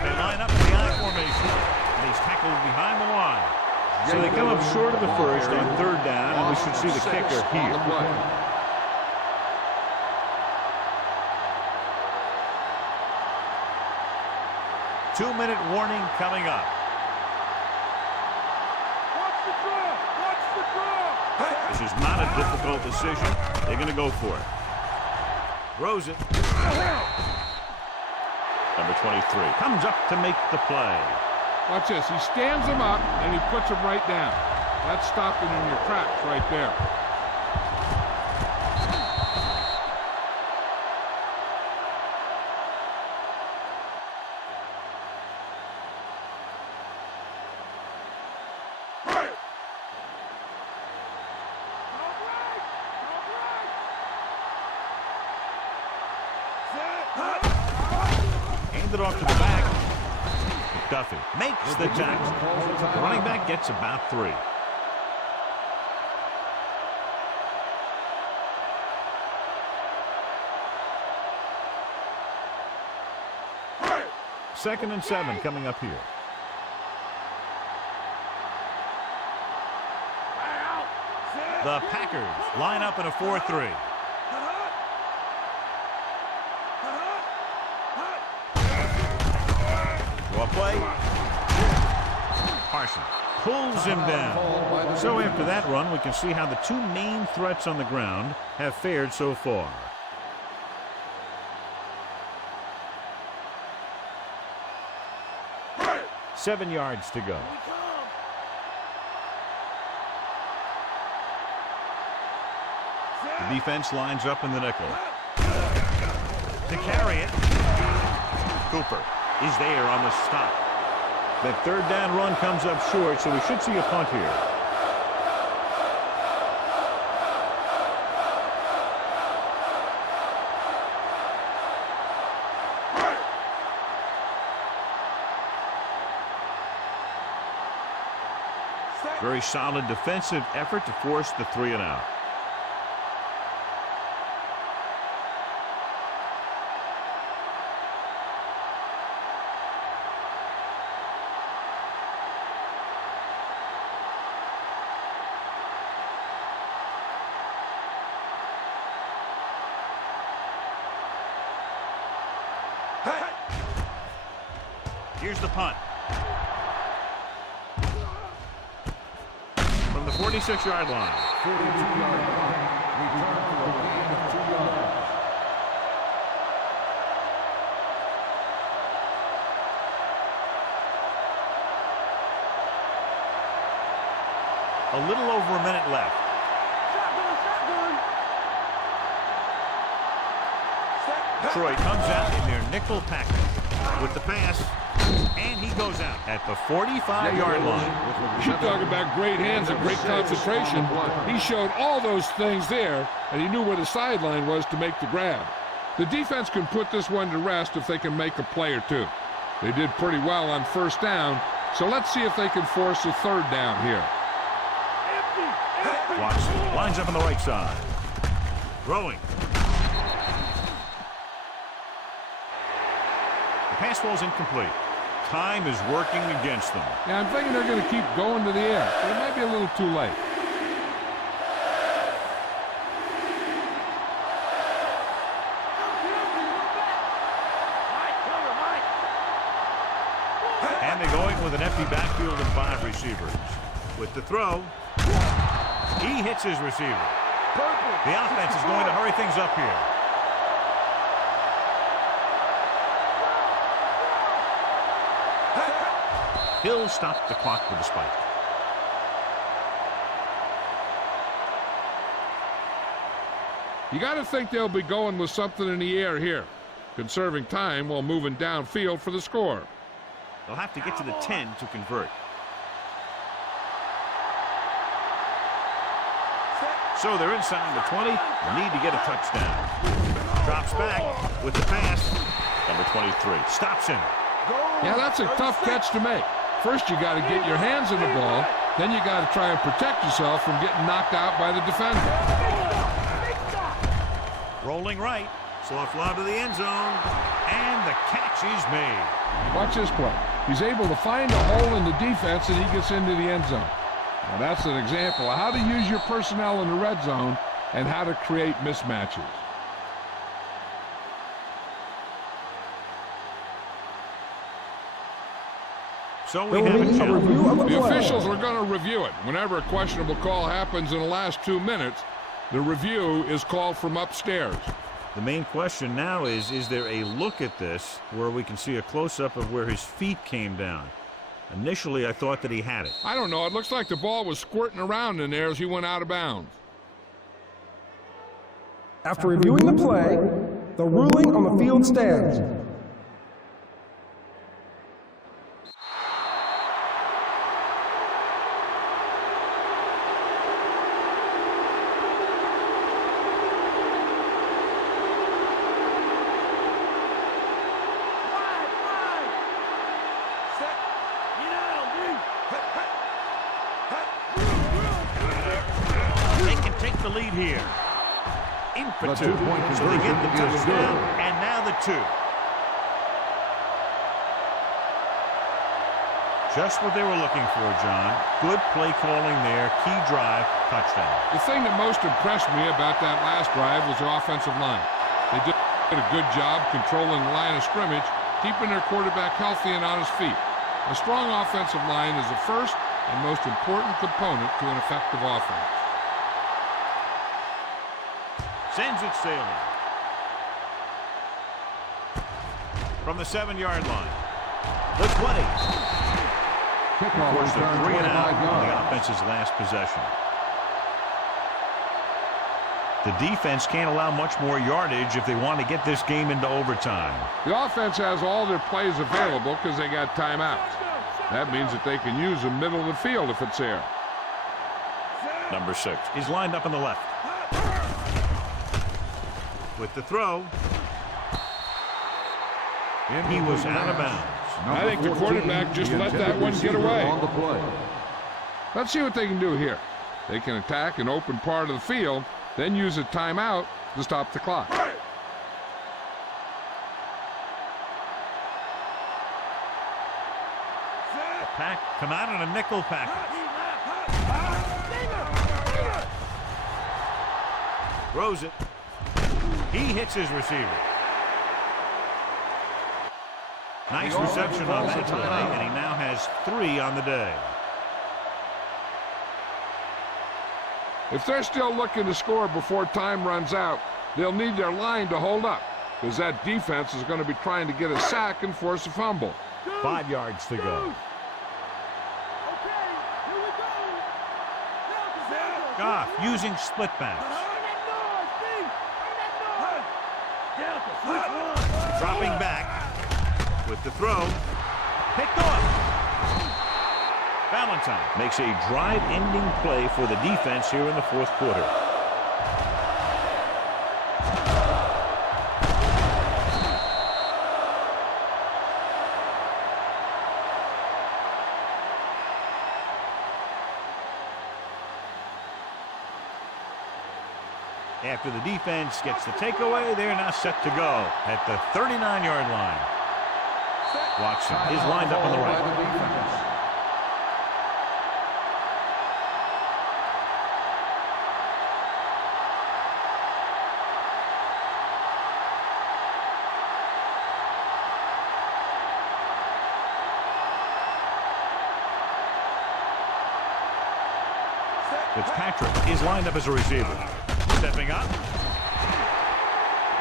They line up in the I formation. And he's tackled behind the line. So they come up short of the first on 3rd down, and we should see the kicker on the here. play. Two-minute warning coming up. Watch the draw! Watch the draw! This is not a difficult decision. They're going to go for it. Throws it. Number 23 comes up to make the play. Watch this. He stands him up, and he puts him right down. That's stopping in your tracks right there. Hand it off to the back. McDuffie makes the tackle. The running back gets about 3. Second and 7 coming up here. The Packers line up in a 4-3. Draw play. Parsons pulls him down. So after that run, we can see how the 2 main threats on the ground have fared so far. Seven yards to go. The defense lines up in the nickel. To carry it. Cooper is there on the stop. That third down run comes up short, so we should see a punt here. Very solid defensive effort to force the 3 and out. Here's the punt. From the 46-yard line. 42-yard punt. Return for a gain of 2 yards. A little over a minute left. Detroit comes out in their nickel package with the pass, and he goes out at the 45-yard line. You talk about great hands and great concentration. He showed all those things there, and he knew where the sideline was to make the grab. The defense can put this one to rest if they can make a play or two. They did pretty well on first down, so let's see if they can force a third down here. Watson lines up on the right side. Throwing. The pass ball's incomplete. Time is working against them. Yeah, I'm thinking they're going to keep going to the air, but it might be a little too late. And they're going with an empty backfield and 5 receivers. With the throw, he hits his receiver. The offense is going to hurry things up here. He'll stop the clock with a spike. You got to think they'll be going with something in the air here, conserving time while moving downfield for the score. They'll have to get to the 10 to convert. So they're inside the 20. They need to get a touchdown. Drops back with the pass. Number 23 stops him. Yeah, that's a tough catch to make. First, you got to get your hands on the ball. Then you got to try and protect yourself from getting knocked out by the defender. Rolling right. Soft lob to the end zone. And the catch is made. Watch this play. He's able to find a hole in the defense, and he gets into the end zone. Now, that's an example of how to use your personnel in the red zone and how to create mismatches. So we have a challenge. The officials are going to review it. Whenever a questionable call happens in the last 2 minutes, the review is called from upstairs. The main question now is there a look at this where we can see a close-up of where his feet came down? Initially, I thought that he had it. I don't know. It looks like the ball was squirting around in there as he went out of bounds. After reviewing the play, the ruling on the field stands. They can take the lead here. In for The 2. two-point So they get the conversion is touchdown, good. and now the 2. Just what they were looking for, John. Good play calling there. Key drive, touchdown. The thing that most impressed me about that last drive was the offensive line. They did a good job controlling the line of scrimmage, keeping their quarterback healthy and on his feet. A strong offensive line is the first and most important component to an effective offense. Sends it sailing. From the 7-yard line. The 20. Kickoff Forced a return 3 and out 25 on the yards. offense's last possession. The defense can't allow much more yardage if they want to get this game into overtime. The offense has all their plays available because they got timeouts. That means that they can use the middle of the field if it's there. Number 6 is lined up on the left. With the throw. He was out of bounds. I think the quarterback just let that one get away. Let's see what they can do here. They can attack an open part of the field, then use a timeout to stop the clock. Pack come out in a nickel package. Throws it. He hits his receiver. Nice reception on that play, and he now has 3 on the day. If they're still looking to score before time runs out, they'll need their line to hold up, because that defense is going to be trying to get a sack and force a fumble. 5 yards to go. Goff using split backs. Dropping back with the throw. Picked off. Valentine makes a drive-ending play for the defense here in the 4th quarter. After the defense gets the takeaway, they're now set to go at the 39-yard line. Watson is lined up on the right. Fitzpatrick is lined up as a receiver. Stepping up.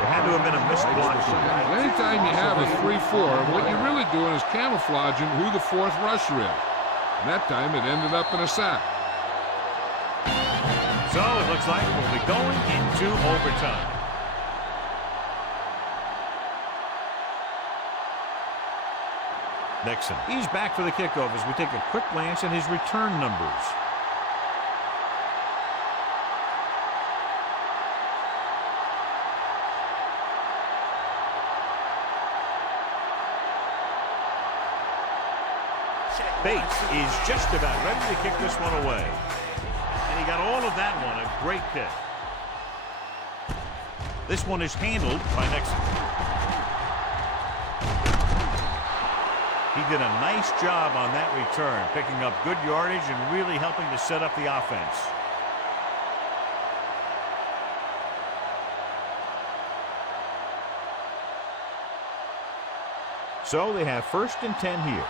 There had to have been a missed block. Anytime you have a 3-4, what you're really doing is camouflaging who the 4th rusher is. And that time it ended up in a sack. So it looks like we'll be going into overtime. Nixon. He's back for the kickoff as we take a quick glance at his return numbers. Bates is just about ready to kick this one away. And he got all of that one, a great kick. This one is handled by Nixon. He did a nice job on that return, picking up good yardage and really helping to set up the offense. So they have 1st and 10 here.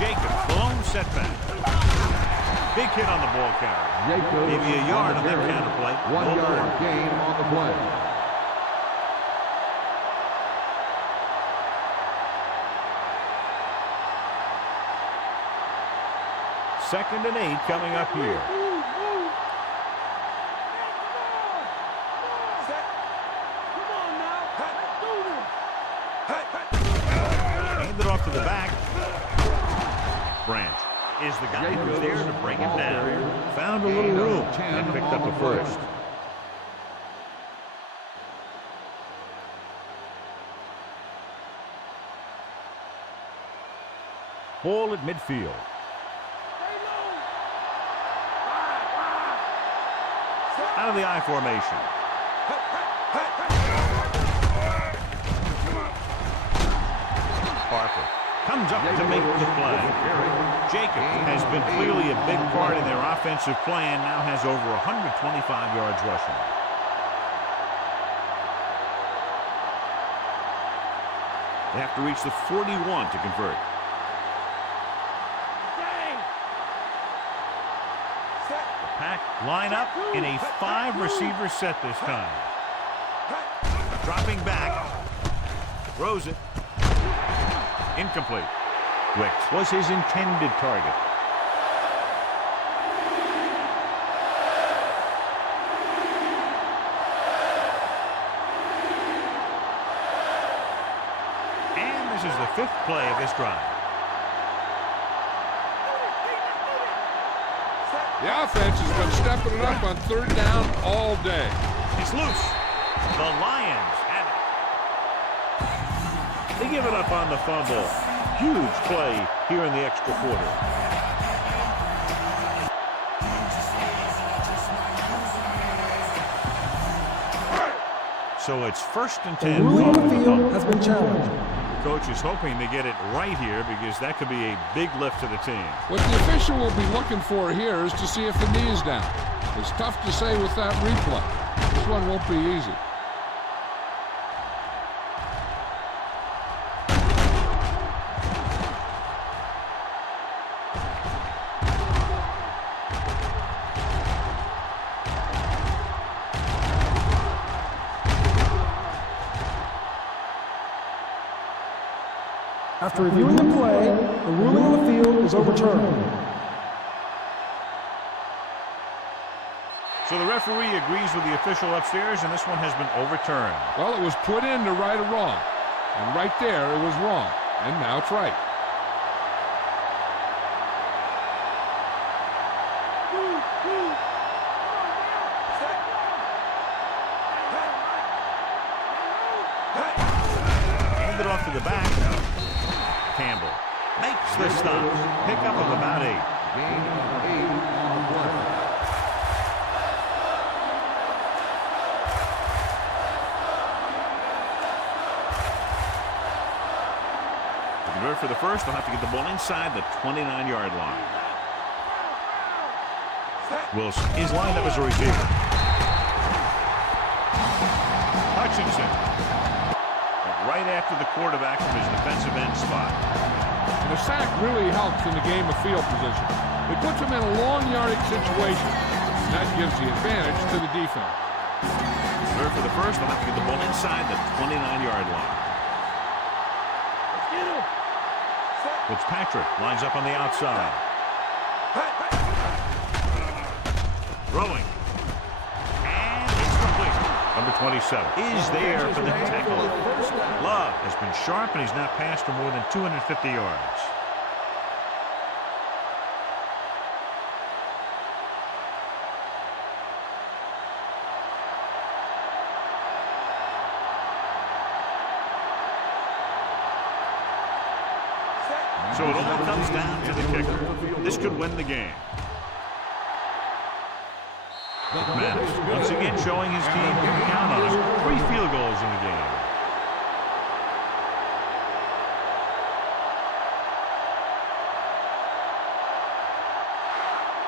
Jacobs, blown setback. Big hit on the ball carrier. Maybe a yard on that counter play. 1 yard gain on the play. Second and 8 coming up here. Hand it off to the back. Branch is the guy who's there to bring him down. Found a little room and picked up a 1st. Ball at midfield. Out of the I formation. Parker comes up to make the play. Jacob has been clearly a big part in their offensive plan, now has over 125 yards rushing. They have to reach the 41 to convert. The Pack line up in a 5-receiver set this time. Dropping back. Throws it. Incomplete. Wicks was his intended target. fifth play of this drive. The offense has been stepping it up on third down all day. It's loose. The Lions have it. They give it up on the fumble. Huge play here in the extra quarter. So it's 1st and 10. The ruling on the field has been challenged. The coach is hoping to get it right here because that could be a big lift to the team. What the official will be looking for here is to see if the knee is down. It's tough to say with that replay. This one won't be easy. After reviewing the play, the ruling on the field is overturned. So the referee agrees with the official upstairs, and this one has been overturned. Well, it was put in to right a wrong. And right there, it was wrong. And now it's right. Hand it off to the back. Campbell makes the stop. Pickup of about 8. Gain of 8 on the play. To convert for the first, they'll have to get the ball inside the 29-yard line. Wilson is lined up as a receiver. Hutchinson. Right after the quarterback from his defensive end spot. And the sack really helps in the game of field position. It puts them in a long yardage situation. And that gives the advantage to the defense. Third for the first, they'll have to get the ball inside the 29-yard line. Fitzpatrick lines up on the outside. Throwing. And it's complete. Number 27 is there for the tackle. Love has been sharp, and he's not passed for more than 250 yards. So it all comes down to the kicker. This could win the game. McManus once again showing his team can count on us. 3 field goals in the game.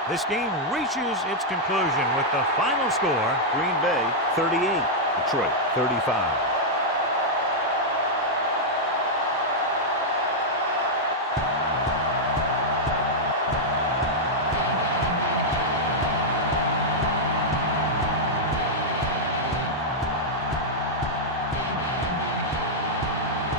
This game reaches its conclusion with the final score, Green Bay 38, Detroit 35.